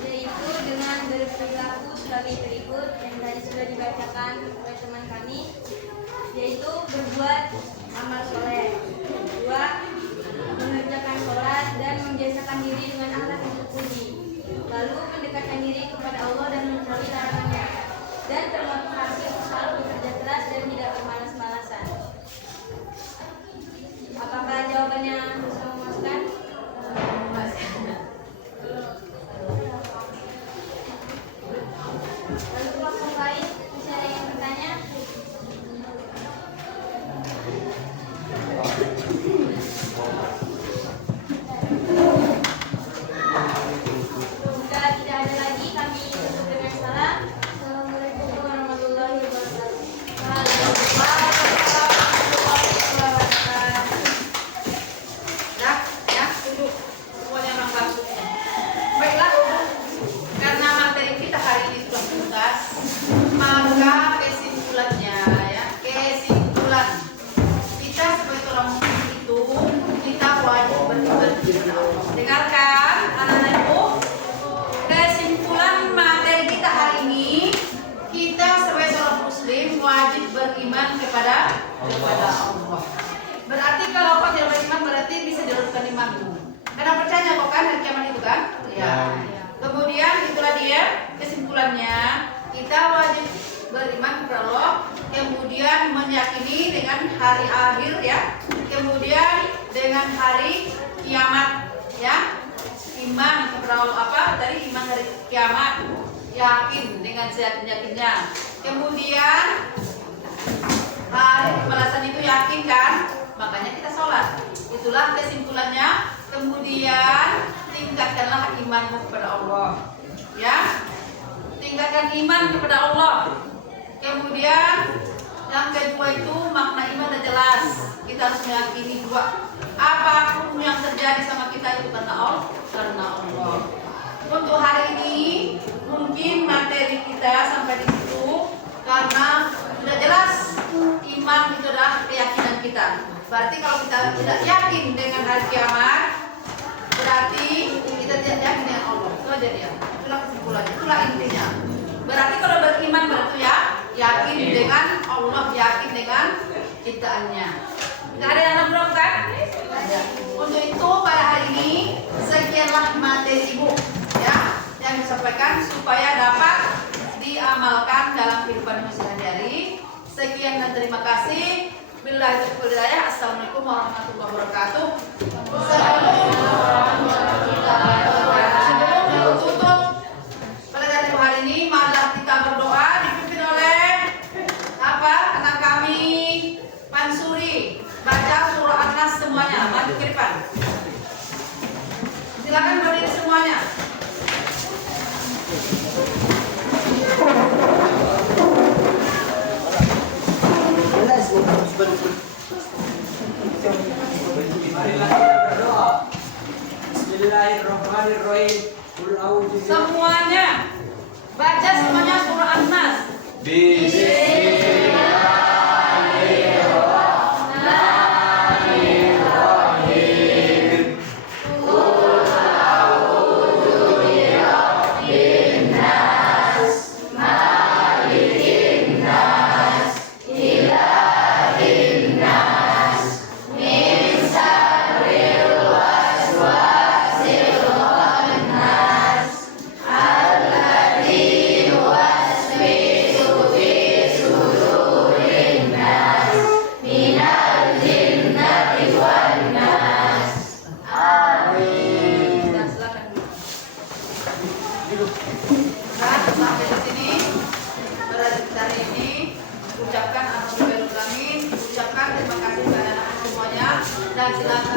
Yaitu dengan berperilaku sebagai berikut yang tadi sudah dibacakan oleh teman kami, yaitu berbuat amal soleh. 2. Mengerjakan sholat dan membiasakan diri dengan akhlak yang terpuji. Lalu mendekatkan diri kepada Allah dan menjauhi larangannya. Dan termotivasi untuk selalu bekerja keras dan tidak bermalas-malasan. Apakah jawabannya bisa memuaskan? Lalu kelompok lain, masih ada yang bertanya? Kemudian itulah dia kesimpulannya, kita wajib beriman kepada Allah, kemudian meyakini dengan hari akhir ya, kemudian dengan hari kiamat ya, iman kepada Allah dari iman hari kiamat, yakin dengan seyakin-yakinnya, kemudian hari pembalasan itu yakin kan, makanya kita sholat. Itulah kesimpulannya. Kemudian tingkatkanlah imanmu kepada Allah ya, tingkatkan iman kepada Allah. Kemudian yang kedua itu makna iman sudah jelas, kita harus meyakini dua, apapun yang terjadi sama kita itu karena Allah. Untuk hari ini mungkin materi kita sampai di situ karena sudah jelas iman itu adalah keyakinan kita. Berarti kalau kita tidak yakin dengan hari kiamat, berarti kita tidak yakin dengan Allah. Itu aja dia. Itulah kesimpulannya. Itulah intinya. Berarti kalau beriman berarti ya yakin dengan Allah, yakin dengan ciptaannya. Tidak ada yang belum kan? Untuk itu pada hari ini sekianlah materi Ibu ya yang disampaikan supaya dapat diamalkan dalam kehidupan sehari-hari. Sekian dan terima kasih. Billahi taufiq wal hidayah. Assalamualaikum warahmatullahi wabarakatuh. Sebelum tutup pelajaran hari ini, marilah kita berdoa dipimpin oleh anak kami Pansuri. Baca surah An-Nas semuanya. Maju ke depan. Silakan berdiri semuanya. Marilah kita berdoa. Bismillahirrahmanirrahim. Semuanya baca semuanya surah An-Nas. Sampai di sini hari ini ucapkan alhamdulillah, ucapkan terima kasih kepada anak semuanya dan silakan